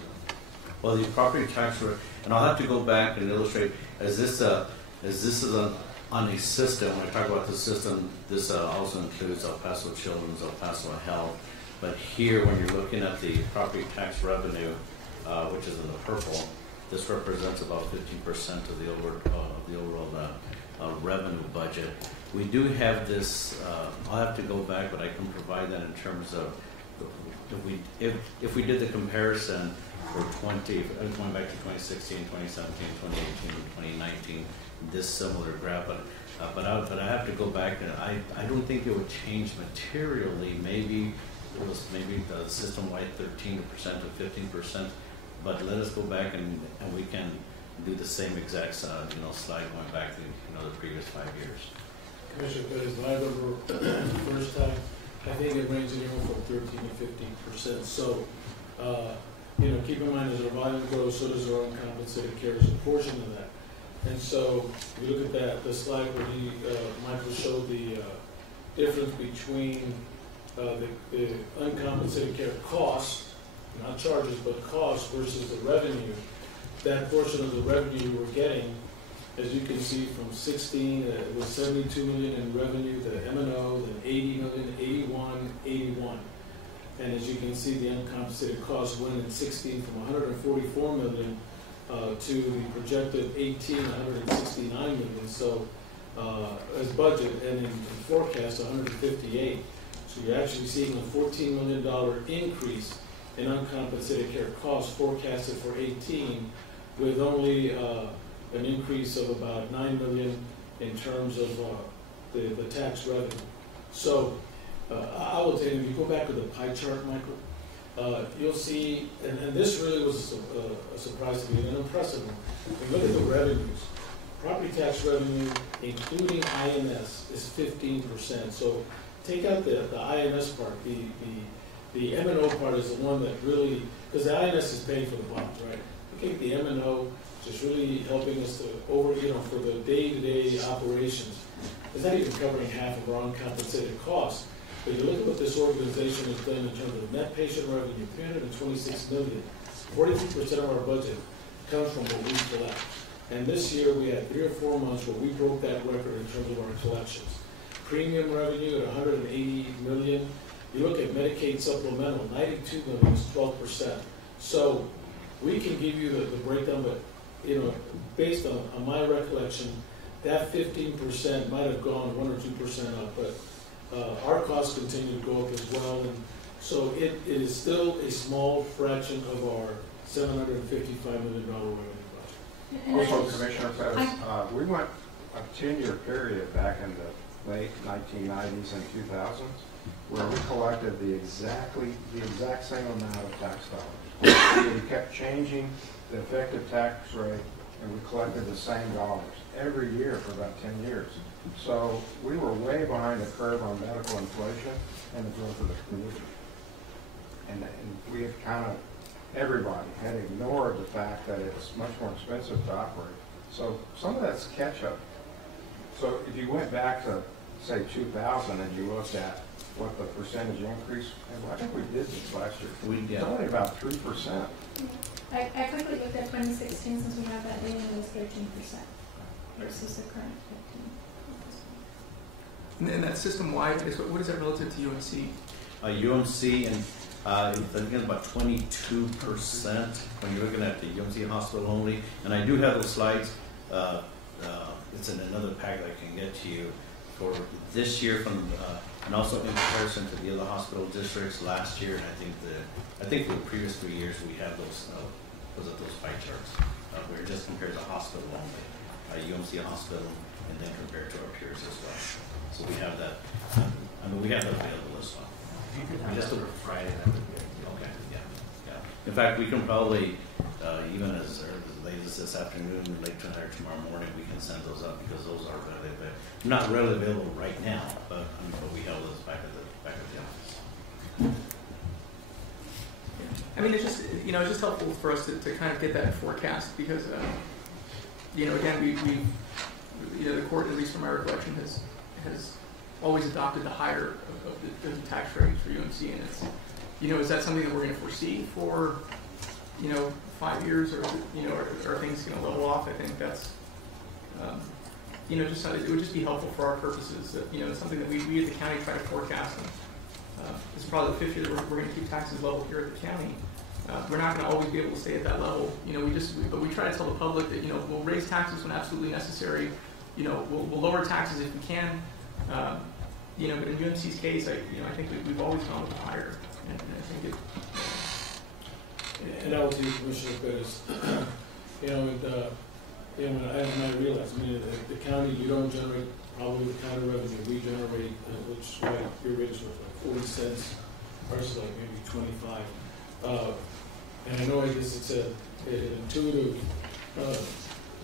Well, the property tax rate, and I'll have to go back and illustrate, as this is on a system, when I talk about the system, this also includes El Paso Children's, El Paso Health. But here, when you're looking at the property tax revenue, which is in the purple, this represents about 50% of the overall revenue budget. We do have this. I'll have to go back, but I can provide that in terms of if we did the comparison for going back to 2016, 2017, 2018, 2019, this similar graph, but I have to go back, and I don't think it would change materially. Maybe the system-wide 13% to 15%, but let us go back and we can do the same exact slide going back to the previous 5 years. Commissioner Perez, when I remember the first time, I think it ranges anywhere from 13 to 15%. So, keep in mind as our volume grows, so does our uncompensated care as a portion of that. And so, if you look at the slide where Michael showed the difference between the uncompensated care costs, not charges, but costs versus the revenue, that portion of the revenue we're getting, as you can see, from 16, it was 72 million in revenue to M&O, then 80 million, 81, 81. And as you can see, the uncompensated costs went in 16 from 144 million to the projected 18, 169 million. So as budget and in forecast, 158. So you're actually seeing a $14 million increase in uncompensated care costs forecasted for 18, with only an increase of about 9 million in terms of the tax revenue. So I will tell you, if you go back to the pie chart, Michael, you'll see, and this really was a surprise to me, an impressive one. If you look at the revenues, property tax revenue, including INS, is 15%. So take out the INS part, the M&O part is the one that really, because the INS is paying for the bonds, right? You take the M&O, just really helping us to for the day-to-day operations. It's not even covering half of our uncompensated costs. But you look at what this organization has done in terms of net patient revenue, 326 million. 43% of our budget comes from what we collect. And this year we had 3 or 4 months where we broke that record in terms of our collections. Premium revenue at 180 million. You look at Medicaid supplemental, 92 million is 12%. So we can give you the breakdown, but based on my recollection, that 15% might have gone 1 or 2% up, but our costs continue to go up as well, and so it is still a small fraction of our $755 million revenue budget. Also, Commissioner Perez, we went a 10-year period back in the late 1990s and 2000s where we collected the exact same amount of tax dollars. We kept changing the effective tax rate and we collected the same dollars every year for about 10 years. So we were way behind the curve on medical inflation and the growth of the community. And we had everybody had ignored the fact that it's much more expensive to operate. So some of that's catch-up. So if you went back to, say, 2000 and you looked at what the percentage increase, and I think we did this last year. It's only about 3%. I quickly looked at 2016 since we have that data, and it was 13% versus the current 15%. And that system-wide, what is that relative to UMC? UMC and I think about 22% when you're looking at the UMC hospital only. And I do have those slides. It's in another packet I can get to you for this year from, and also in comparison to the other hospital districts last year. And I think for the previous 3 years we have those pie charts where it just compares the hospital only, UMC hospital, and then compared to our peers as well. So we have that. We have that available as well. If you could have just over Friday, that would be okay. Yeah. In fact, we can probably even as late as this afternoon, late tonight or tomorrow morning, we can send those up because those are not readily available right now, but we held those back at the office. I mean, it's just helpful for us to kind of get that forecast because again, the court, at least from my recollection, has always adopted the higher of the tax rates for UMC, and it's is that something that we're going to foresee for 5 years, or are things going to level off? I think that's it would just be helpful for our purposes that it's something that we at the county try to forecast. And this is probably the 5th year that we're going to keep taxes level here at the county. We're not going to always be able to stay at that level. But we try to tell the public that we'll raise taxes when absolutely necessary. We'll lower taxes if we can. But in UMC's case, I think we've always gone with higher, and I think it. And I would say, Commissioner Pettis, when I realized, at the county, you don't generate probably the kind of revenue we generate, which your rate is like 40 cents versus like maybe 25. And I know I guess it's an intuitive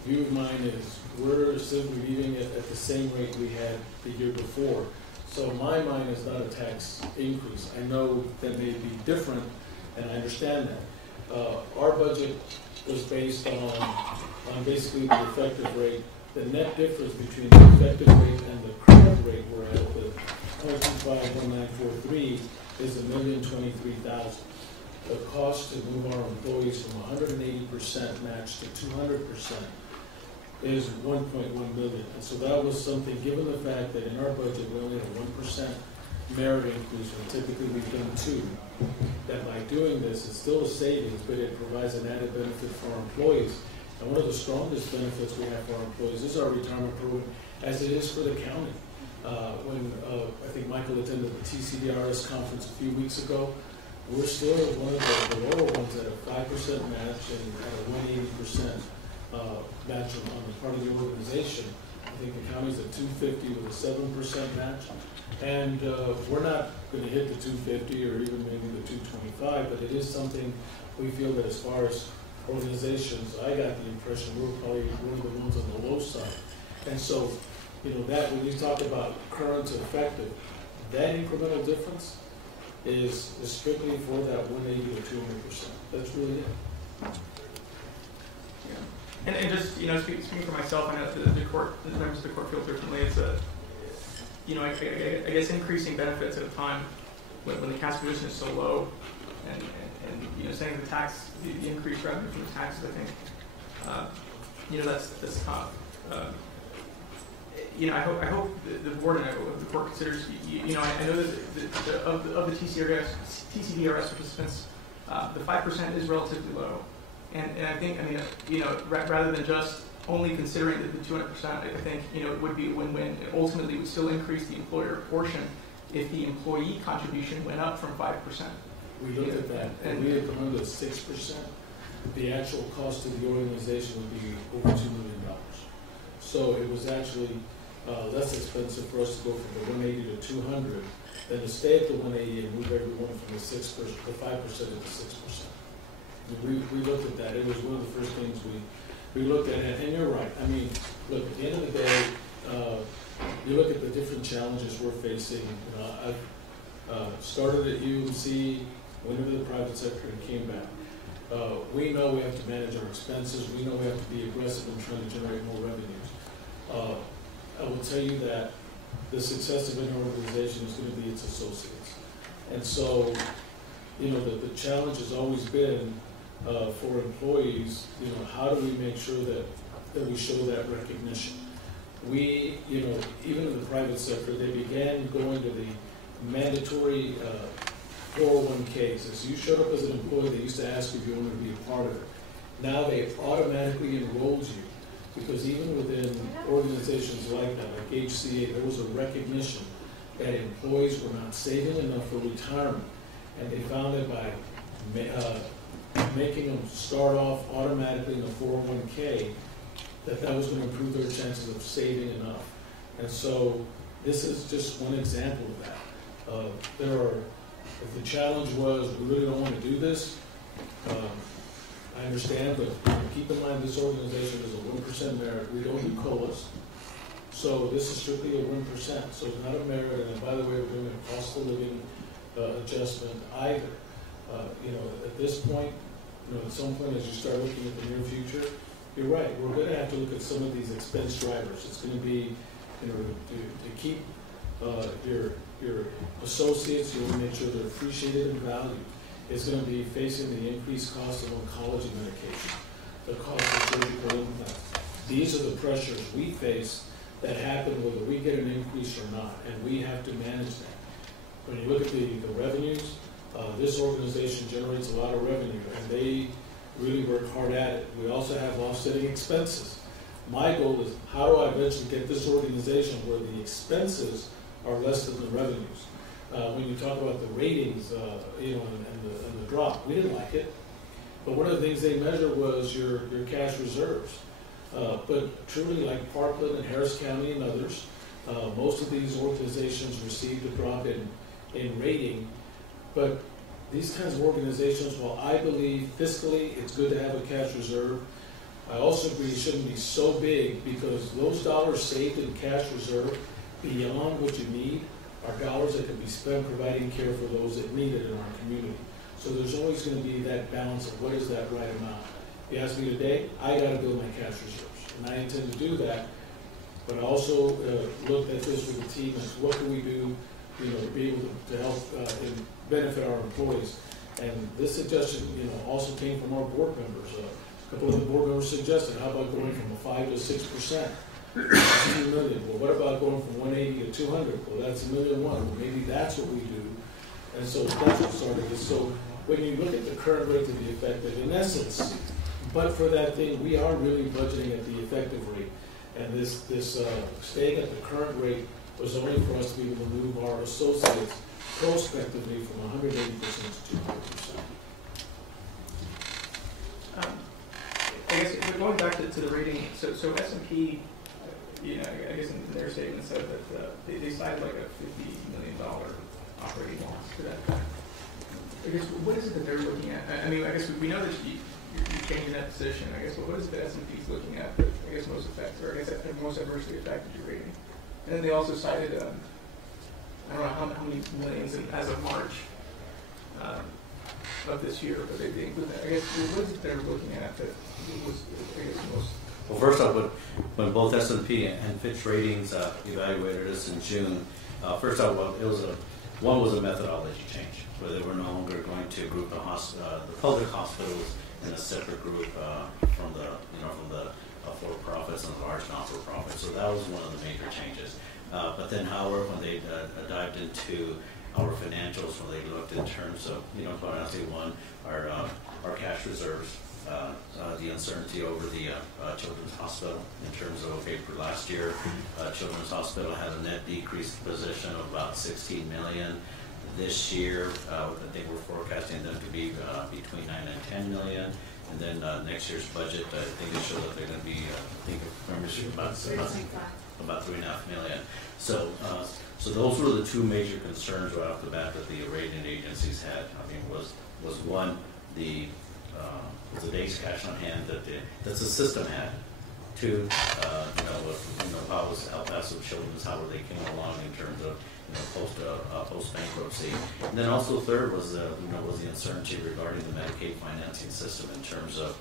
view of mine is we're simply leaving it at the same rate we had the year before. So my mind is not a tax increase. I know that may be different, and I understand that. Our budget was based on basically the effective rate. The net difference between the effective rate and the current rate we're at, the 0.251943, is $1,023,000. The cost to move our employees from 180% match to 200% is $1.1 million. And so that was something, given the fact that in our budget we only have 1% merit increase, and typically we've done 2%, that by doing this, it's still a savings, but it provides an added benefit for our employees. And one of the strongest benefits we have for our employees is our retirement program, as it is for the county. When I think Michael attended the TCDRS conference a few weeks ago, we're still one of the lower ones at a 5% match and at a 180% match on the part of the organization. I think the county's at 250 with a 7% match. And we're not going to hit the 250 or even maybe the 225, but it is something we feel that as far as organizations, I got the impression we're probably one of the ones on the low side. And so, that when you talk about current to effective, that incremental difference is strictly for that 180 to 200%. That's really it. Yeah. And just, speaking for myself, I know the members of the court feel differently. It's I guess increasing benefits at a time when the cash position is so low, and saying the increased revenue from the taxes, I think, that's tough. I hope the board and the court considers. I know that of the TCDRS participants, the 5% is relatively low, and I think rather than just only considering the 200%, I think it would be a win-win. It ultimately would still increase the employer portion if the employee contribution went up from 5%. We looked at that, and we had gone to 6%. The actual cost to the organization would be over $2 million. So it was actually less expensive for us to go from the 180 to 200 than to stay at the 180 and move everyone from the 5% to the 6%. We looked at that. It was one of the first things we looked at it, and you're right. I mean, look, at the end of the day, you look at the different challenges we're facing. I've started at UMC, went into the private sector, and came back. We know we have to manage our expenses. We know we have to be aggressive in trying to generate more revenues. I will tell you that the success of an organization is going to be its associates. And so, you know, the challenge has always been for employees, you know, how do we make sure that we show that recognition? We, you know, even in the private sector, they began going to the mandatory 401ks. As you showed up as an employee, they used to ask you if you wanted to be a part of it. Now they automatically enrolled you, because even within organizations like that, like HCA, there was a recognition that employees were not saving enough for retirement, and they found that by making them start off automatically in a 401k, that was going to improve their chances of saving enough. And so this is just one example of that. If the challenge was, we really don't want to do this, I understand, but keep in mind this organization is a 1% merit. We don't do COLAs. So this is strictly a 1%. So it's not a merit, and by the way, we're doing a cost of living adjustment either. You know, at this point, you know, at some point as you start looking at the near future, you're right, we're going to have to look at some of these expense drivers. It's going to be, you know, to keep your associates, you want to make sure they're appreciated and valued. It's going to be facing the increased cost of oncology medication, the cost of surgical implants. These are the pressures we face that happen whether we get an increase or not, and we have to manage that. When you look at the revenues, this organization generates a lot of revenue, and they really work hard at it. We also have offsetting expenses. My goal is, how do I eventually get this organization where the expenses are less than the revenues? When you talk about the ratings, you know, and the drop, we didn't like it. But one of the things they measured was your cash reserves. But truly, like Parkland and Harris County and others, most of these organizations received a drop in rating. But these kinds of organizations, while I believe fiscally it's good to have a cash reserve, I also agree it shouldn't be so big, because those dollars saved in cash reserve beyond what you need are dollars that can be spent providing care for those that need it in our community. So there's always going to be that balance of what is that right amount. If you ask me today, I got to build my cash reserves, and I intend to do that. But I also looked at this with the team as what can we do, you know, to be able to help and benefit our employees. And this suggestion, you know, also came from our board members. A couple of the board members suggested, how about going from a 5 to 6%? That's $2 million. Well, what about going from 180 to 200? Well, that's $1.1 million. Well, maybe that's what we do. And so that's what started this. So when you look at the current rate to be effective, in essence, but for that thing, we are really budgeting at the effective rate. And this staying at the current rate was only for us to be able to move our associates prospectively from 180% to 200%. I guess going back to the rating, so S&P, you know, I guess in their statement said that they cited like a $50 million operating loss for that fact. I guess what is it that they're looking at? I mean, I guess we know that you're changing that position. I guess what is it that S&P is looking at that I guess most affects, or I guess that most adversely affected your rating? And then they also cited, I don't know how many millions as of March of this year, but they include that. I guess what is it they're looking at that was, I guess, most? Well, first off, when both S&P and Fitch Ratings evaluated us in June, first off, one was a methodology change, where they were no longer going to group the public hospitals in a separate group from the for-profits and the large not-for-profits. So that was one of the major changes. But then, however, when they dived into our financials, when they looked in terms of, quite honestly, one, our cash reserves, the uncertainty over the Children's Hospital in terms of, for last year, Children's Hospital had a net decrease position of about $16 million. This year, I think we're forecasting them to be between $9 and $10 million. And then next year's budget, I think they show that they're going to be, about $3.5 million. So those were the two major concerns right off the bat that the rating agencies had. I mean, was one, the was the days cash on hand that the system had. Two, how was El Paso Children's, how they came along in terms of post bankruptcy, and then also third was the uncertainty regarding the Medicaid financing system in terms of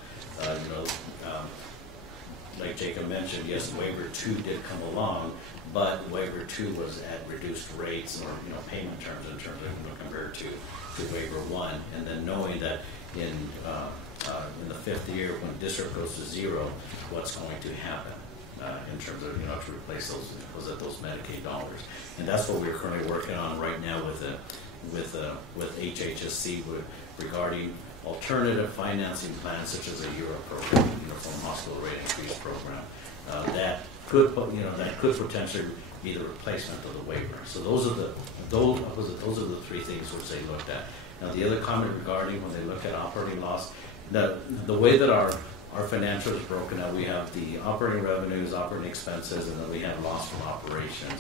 like Jacob mentioned, yes, waiver 2 did come along, but waiver 2 was at reduced rates or payment terms in terms of compared to waiver 1, and then knowing that in the 5th year when district goes to 0, what's going to happen in terms of to replace those Medicaid dollars, and that's what we're currently working on right now with HHSC regarding alternative financing plans such as a Euro program, uniform hospital rate increase program, that could potentially be the replacement of the waiver. So those are the 3 things which they looked at. Now the other comment regarding when they look at operating loss, the way that our financial is broken out, we have the operating revenues, operating expenses, and then we have loss from operations.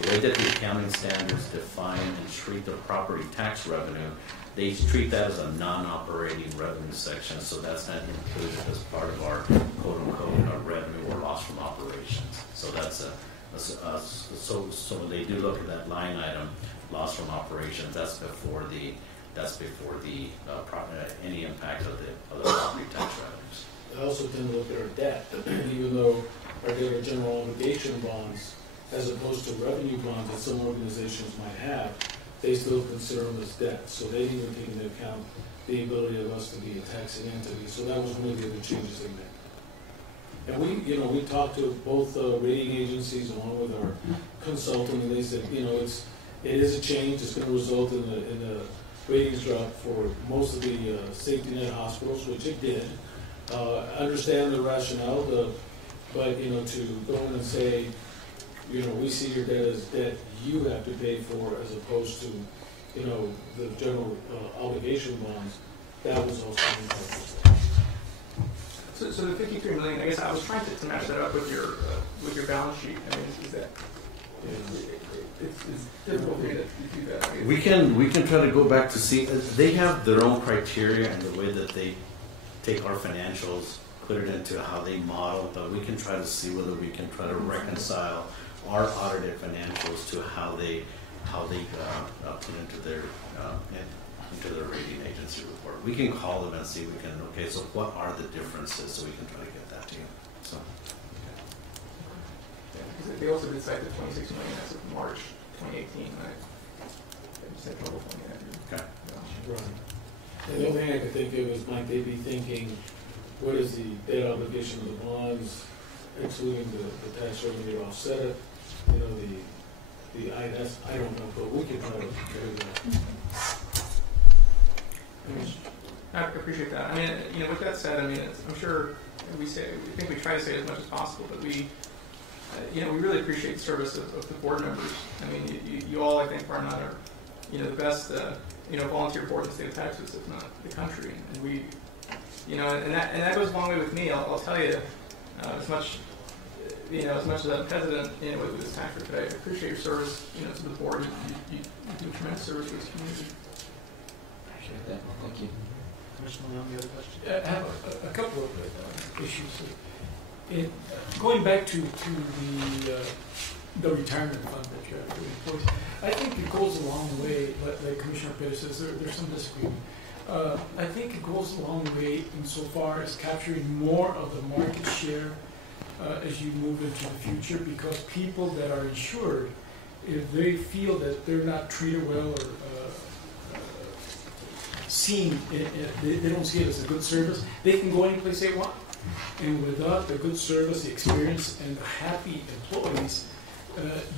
The way that the accounting standards define and treat the property tax revenue, they treat that as a non-operating revenue section, so that's not included as part of our quote-unquote revenue or loss from operations. So that's so when they do look at that line item, loss from operations, that's before any impact of the property tax revenues. I also tend to look at our debt, even though our debt are general obligation bonds, as opposed to revenue bonds that some organizations might have, they still consider them as debt. So they even take into account the ability of us to be a taxing entity. So that was one of the other changes they made. And we talked to both rating agencies along with our consultant, and they said, it is a change. It's going to result in a ratings drop for most of the safety net hospitals, which it did. I understand the rationale, but to go in and say, we see your debt as debt you have to pay for, as opposed to, the general obligation bonds, that was also important. So the 53 million, I guess I was trying to match that up with your balance sheet. I mean, is that it's difficult for me to do that. We can try to go back to see. They have their own criteria and the way that they take our financials, put it into how they model, but we can try to see whether we can try to reconcile our audited financials to how they put into their rating agency report. We can call them and see so what are the differences, so we can try to get that to you. So they also did cite the 26 million as of March 2018. I just had trouble finding that. Okay. Right. And the only thing I could think of is, might they be thinking, what is the debt obligation of the bonds, excluding the tax revenue to offset it? The IS, I don't know, but we can try to figure that. I appreciate that. I mean, with that said, I mean, I'm sure we think we try to say as much as possible, but we really appreciate the service of the board members. I mean, you all, I think, are not the best, volunteer board in the state of Texas, if not the country. And we, and that goes a long way with me. I'll tell you, as much as I'm hesitant, with this tax rate today, I appreciate your service, to the board. You do tremendous service to this community. Appreciate that. Thank you. Commissioner Leon, the other question? I have a couple of issues. Going back to the retirement fund that you have for employees, I think it goes a long way, like Commissioner Perez says, there's some disagreement. I think it goes a long way insofar as capturing more of the market share as you move into the future, because people that are insured, if they feel that they're not treated well or seen, they don't see it as a good service, they can go any place they want. And without the good service, the experience, and the happy employees,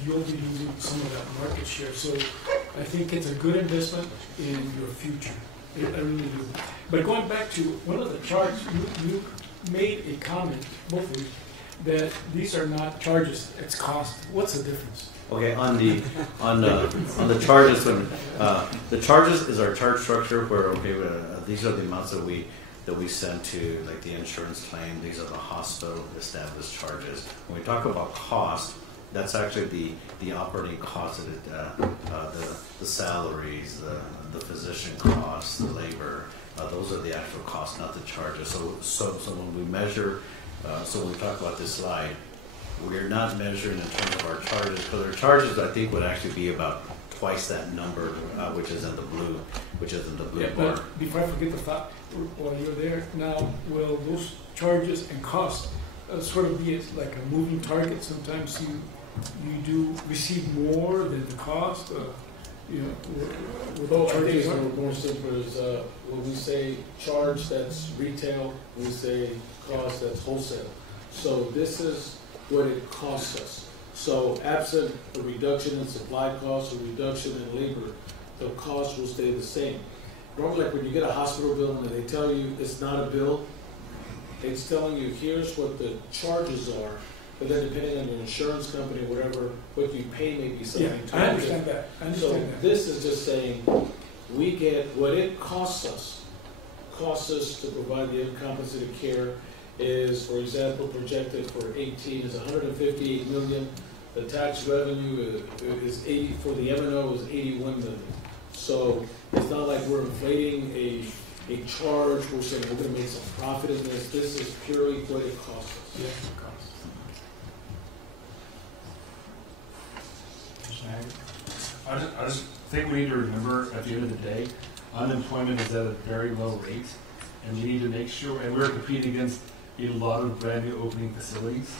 you'll be losing some of that market share. So I think it's a good investment in your future. I really do. But going back to one of the charts, you made a comment, both of you, that these are not charges, it's cost. What's the difference? Okay, on the charges, the charges is our charge structure where these are the amounts that we send to, like, the insurance claim. These are the hospital established charges. When we talk about cost, that's actually the operating costs of the salaries, the physician costs, the labor, Those are the actual costs, not the charges. So when we measure, so when we talk about this slide, we're not measuring in terms of our charges, because our charges, I think, would actually be about twice that number, which is in the blue, bar. But before I forget the thought, while you're there, now, will those charges and costs sort of be like a moving target? Sometimes you do receive more than the cost, with all I think charges. it's more simple is when we say charge, that's retail, we say cost, that's wholesale. So this is what it costs us. So absent a reduction in supply costs or reduction in labor, the cost will stay the same. Normally, like when you get a hospital bill and they tell you it's not a bill, it's telling you here's what the charges are, but then depending on your insurance company or whatever, what you pay may be something totally I understand that. So this is just saying we get what it costs us to provide the incompensated care is, for example, projected for 18 is 158 million. The tax revenue is 80 for the M&O is 81 million. So it's not like we're inflating a charge. We're saying we're going to make some profit in this. This is purely what it costs us. Yeah. I just think we need to remember at the end of the day, unemployment is at a very low rate, and we need to make sure, and we're competing against a lot of brand new opening facilities,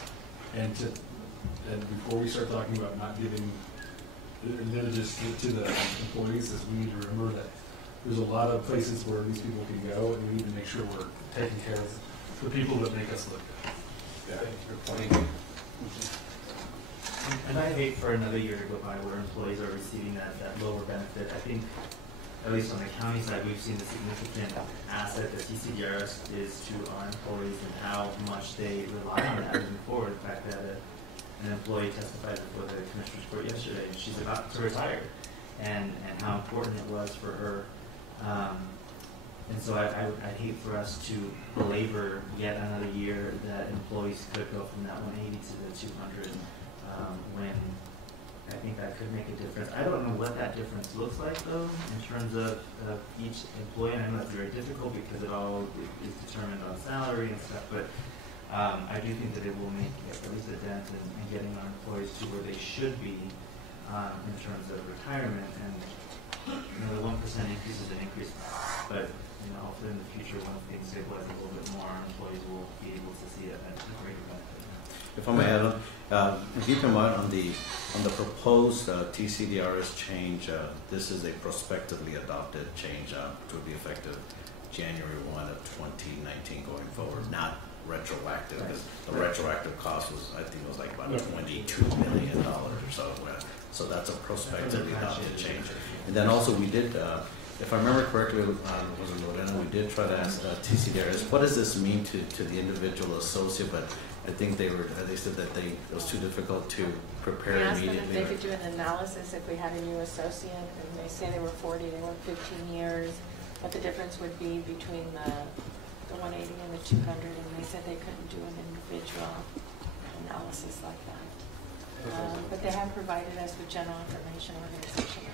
and before we start talking about not giving advantages to the employees, is we need to remember that there's a lot of places where these people can go, and we need to make sure we're taking care of the people that make us look good. Thank you. And I hate for another year to go by where employees are receiving that lower benefit. I think, at least on the county side, we've seen the significant asset that TCDRS is to our employees and how much they rely on that moving forward. The fact that an employee testified before the Commissioner's Court yesterday, and she's about to retire, and how important it was for her. And so I'd hate for us to belabor yet another year that employees could go from that 180 to the 200 when I think that could make a difference. I don't know what that difference looks like, though, in terms of each employee. And I know that's very difficult because it all is determined on salary and stuff, but I do think that it will make at least a dent in getting our employees to where they should be in terms of retirement. And the 1% increase is an increase, but hopefully in the future, when things stabilize a little bit more, our employees will be able to see a greater benefit. If I may add, keep in mind on the proposed TCDRS change, this is a prospectively adopted change to be effective January 1 of 2019 going forward, not retroactive, because the retroactive cost was, I think it was like about $22 million or so. So that's a prospectively adopted change. And then also we did, if I remember correctly, was in Lorena, we did try to ask TCDRS, what does this mean to the individual associate? But I think they said that it was too difficult to prepare immediately. We asked them if they could do an analysis if we had a new associate, and they say they were 40, they worked 15 years, what the difference would be between the 180 and the 200, and they said they couldn't do an individual analysis like that. But they have provided us with general information organization.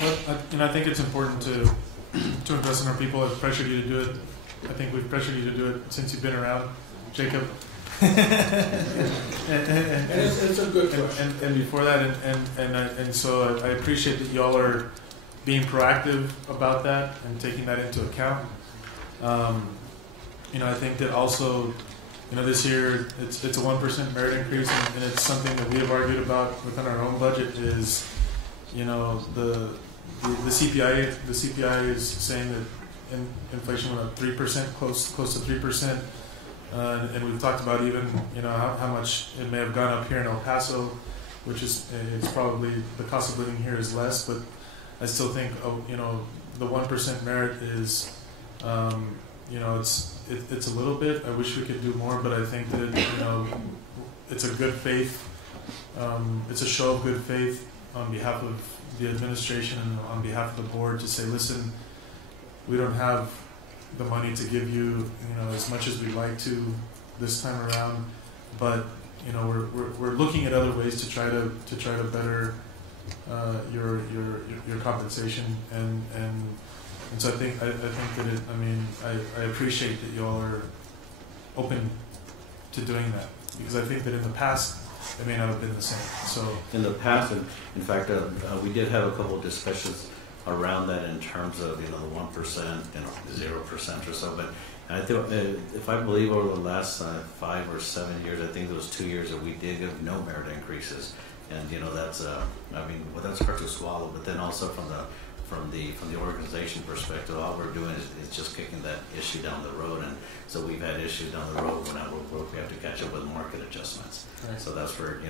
Well, I think it's important to invest in our people. I've pressured you to do it. I think we've pressured you to do it since you've been around, Jacob. and it's a good question. And before that, and so I appreciate that y'all are being proactive about that and taking that into account. I think that also, this year it's a 1% merit increase, and it's something that we have argued about within our own budget. Is the CPI? The CPI is saying that inflation went up 3%, close to 3%. And we've talked about even, how much it may have gone up here in El Paso, which is, it's probably, the cost of living here is less, but I still think, the 1% merit is, it's a little bit. I wish we could do more, but I think that, it's a good faith, it's a show of good faith on behalf of the administration and on behalf of the board to say, listen, we don't have the money to give you, as much as we'd like to this time around, but we're looking at other ways to try to better your compensation, and And so I think that I appreciate that y'all are open to doing that, because I think that in the past it may not have been the same. So in the past, and in fact, we did have a couple of discussions around that in terms of the 1%, 0% or so. But I think if I believe over the last 5 or 7 years, I think there was 2 years that we did give no merit increases, and that's that's hard to swallow. But then also from the organization perspective, all we're doing is just kicking that issue down the road, and so we've had issues down the road when we have to catch up with market adjustments. Right. So that's where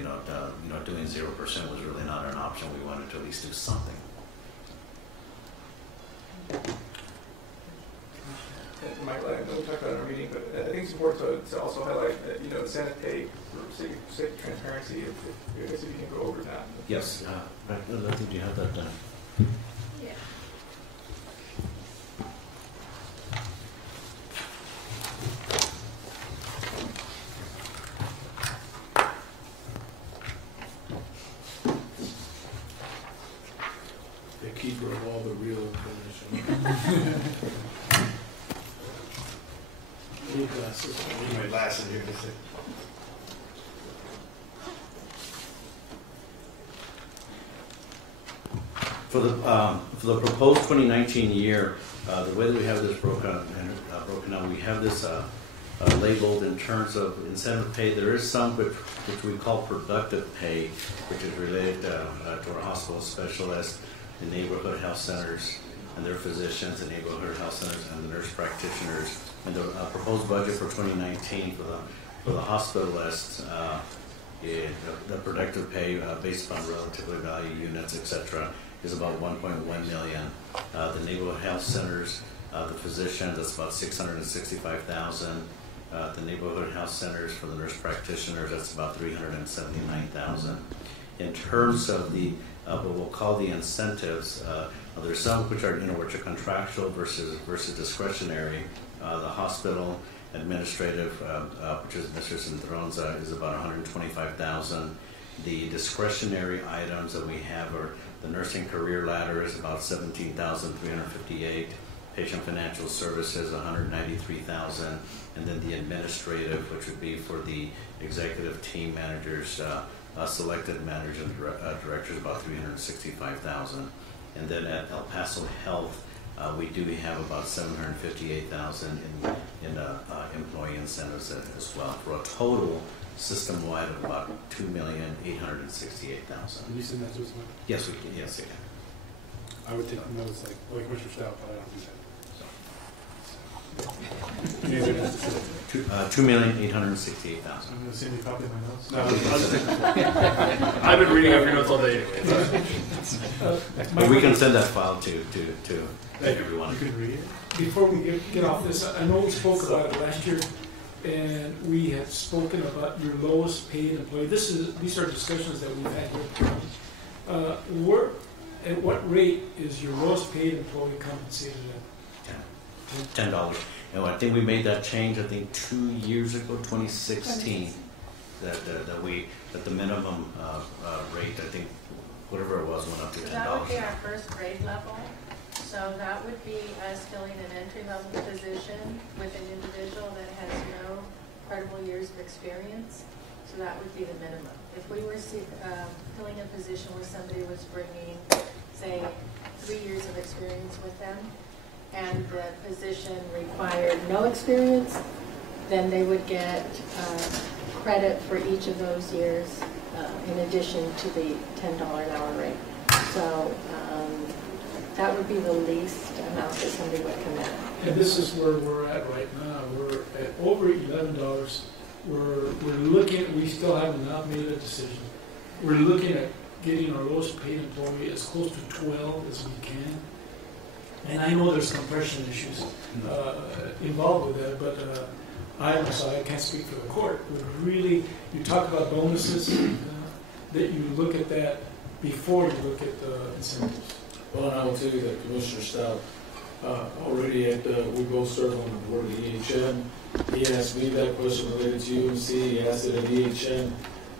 doing 0% was really not an option. We wanted to at least do something. And Michael, I know we talked about it in our meeting, but I think it's important to also highlight that incentive pay for sake of transparency. If you can go over that. Yes, I think you have that done. Yeah. The keeper of all the real information. Need glasses. Need my glasses here to see. For the proposed 2019 year, the way that we have this broken out, we have this labeled in terms of incentive pay. There is some which we call productive pay, which is related to our hospital specialists, the neighborhood health centers, and their physicians, the neighborhood health centers, and the nurse practitioners. And the proposed budget for 2019 for the hospitalists, the productive pay based upon relatively value units, etc., is about 1.1 million. The neighborhood health centers, the physicians, that's about 665,000. The neighborhood health centers for the nurse practitioners, that's about 379,000. In terms of the what we'll call the incentives, there's some which are which are contractual versus discretionary. The hospital administrative, which is Mr. Cintron's, is about 125,000. The discretionary items that we have are the nursing career ladder is about 17,358. Patient financial services 193,000, and then the administrative, which would be for the executive team managers, selected managers and directors, about 365,000. And then at El Paso Health, we do have about 758,000 in employee incentives as well, for a total system-wide of about 2,868,000. Can you send that to us? Yes, we can. Yes, I can. I would take notes like Commissioner Stout, but I don't do that. 2,868,000. I'm going to send you a copy of my notes. No, I've been reading off your notes all day anyway. But we can send that file to everyone. You can read it. Before we get off this, I know we spoke about it last year, and we had spoken about your lowest paid employee. These are discussions that we've had here. At what rate is your lowest paid employee compensated at? $10. And I think we made that change, I think 2 years ago, 2016, that the minimum rate, I think, whatever it was, went up to $10. That would be our first grade level. So that would be us filling an entry-level position with an individual that has no credible years of experience. So that would be the minimum. If we were filling a position where somebody was bringing, say, 3 years of experience with them, and the position required no experience, then they would get credit for each of those years in addition to the $10 an hour rate. So that would be the least amount that somebody would come in. And this is where we're at right now. We're at over $11. We're looking, we still have not made a decision. We're looking at getting our lowest paid employee as close to 12 as we can. And I know there's compression issues involved with that, but I can't speak for the court. But really, you talk about bonuses, that you look at that before you look at the incentives. Well, and I will tell you that Commissioner Stout, already we both serve on the board of the EHN. He asked me that question related to UMC. He asked it at EHN.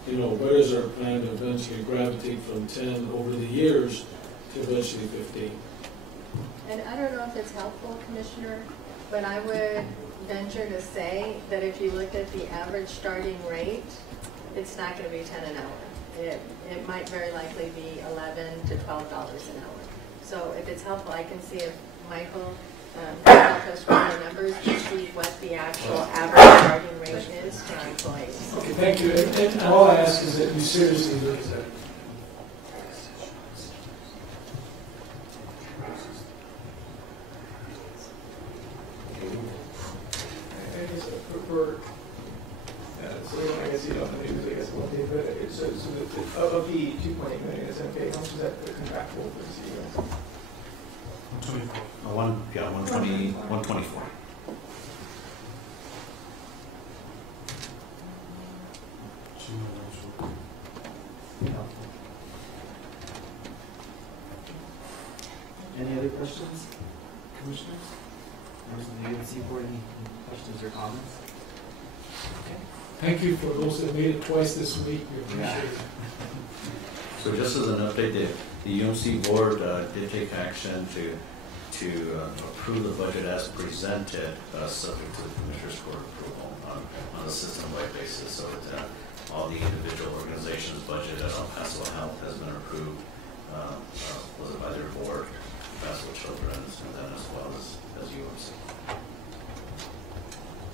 What is our plan to eventually gravitate from 10 over the years to eventually 15? And I don't know if it's helpful, Commissioner, but I would venture to say that if you look at the average starting rate, it's not going to be 10 an hour. It might very likely be $11 to $12 an hour. So if it's helpful, I can see if Michael can help us run the numbers to see what the actual average starting rate is for our employees. Okay, thank you. And all I ask is that you seriously look at that. So I guess you don't know the news, I guess it won't be, but of the 2.8 million SMK, how much is that contractual for the CEO? 124. 124. Any other questions, commissioners? Members of the UNC board, any questions or comments? Okay. Thank you for those that made it twice this week. We appreciate it. So just as an update, the UMC board did take action to approve the budget as presented, subject to the Commissioner's Court approval on a system-wide basis, so that all the individual organizations' budget at El Paso Health has been approved, was it by their board, Paso Children's, and then as well as UMC.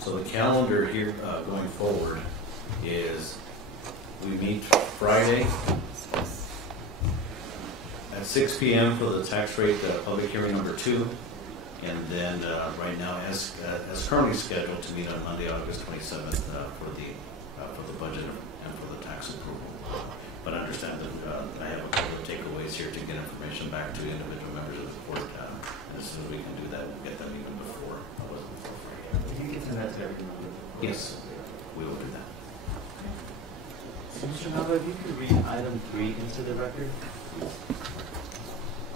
So the calendar here going forward is we meet Friday at 6 p.m. for the tax rate public hearing number 2, and then right now as currently scheduled to meet on Monday, August 27th for the budget and for the tax approval. But I understand that I have a couple of takeaways here to get information back to individual members of the court, and as soon as we can do that, we'll get them even before Friday. You can send that to everyone. Yes, we will do that. So, Mr. Nava, if you could read item 3 into the record, please.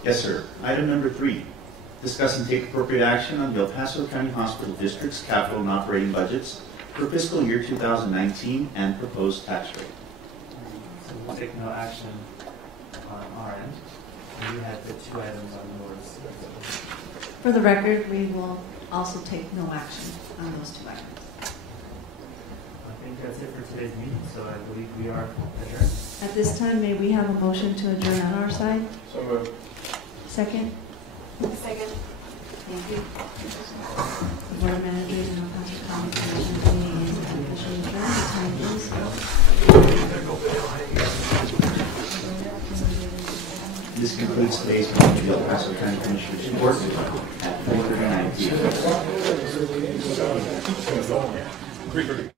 Yes, sir. Item number 3, discuss and take appropriate action on the El Paso County Hospital District's capital and operating budgets for fiscal year 2019 and proposed tax rate. So we'll take no action on our end. And you have the 2 items on yours. For the record, we will also take no action on those 2 items. I think that's it for today's meeting, so I believe we are adjourned. At this time, may we have a motion to adjourn on our side? So moved. Second? Second. Thank you. The Board of Managers and El Paso County Commissioners meeting is officially adjourned. The time is 4:00. This concludes today's meeting of the El Paso County Commissioners Court at 4:39 p.m.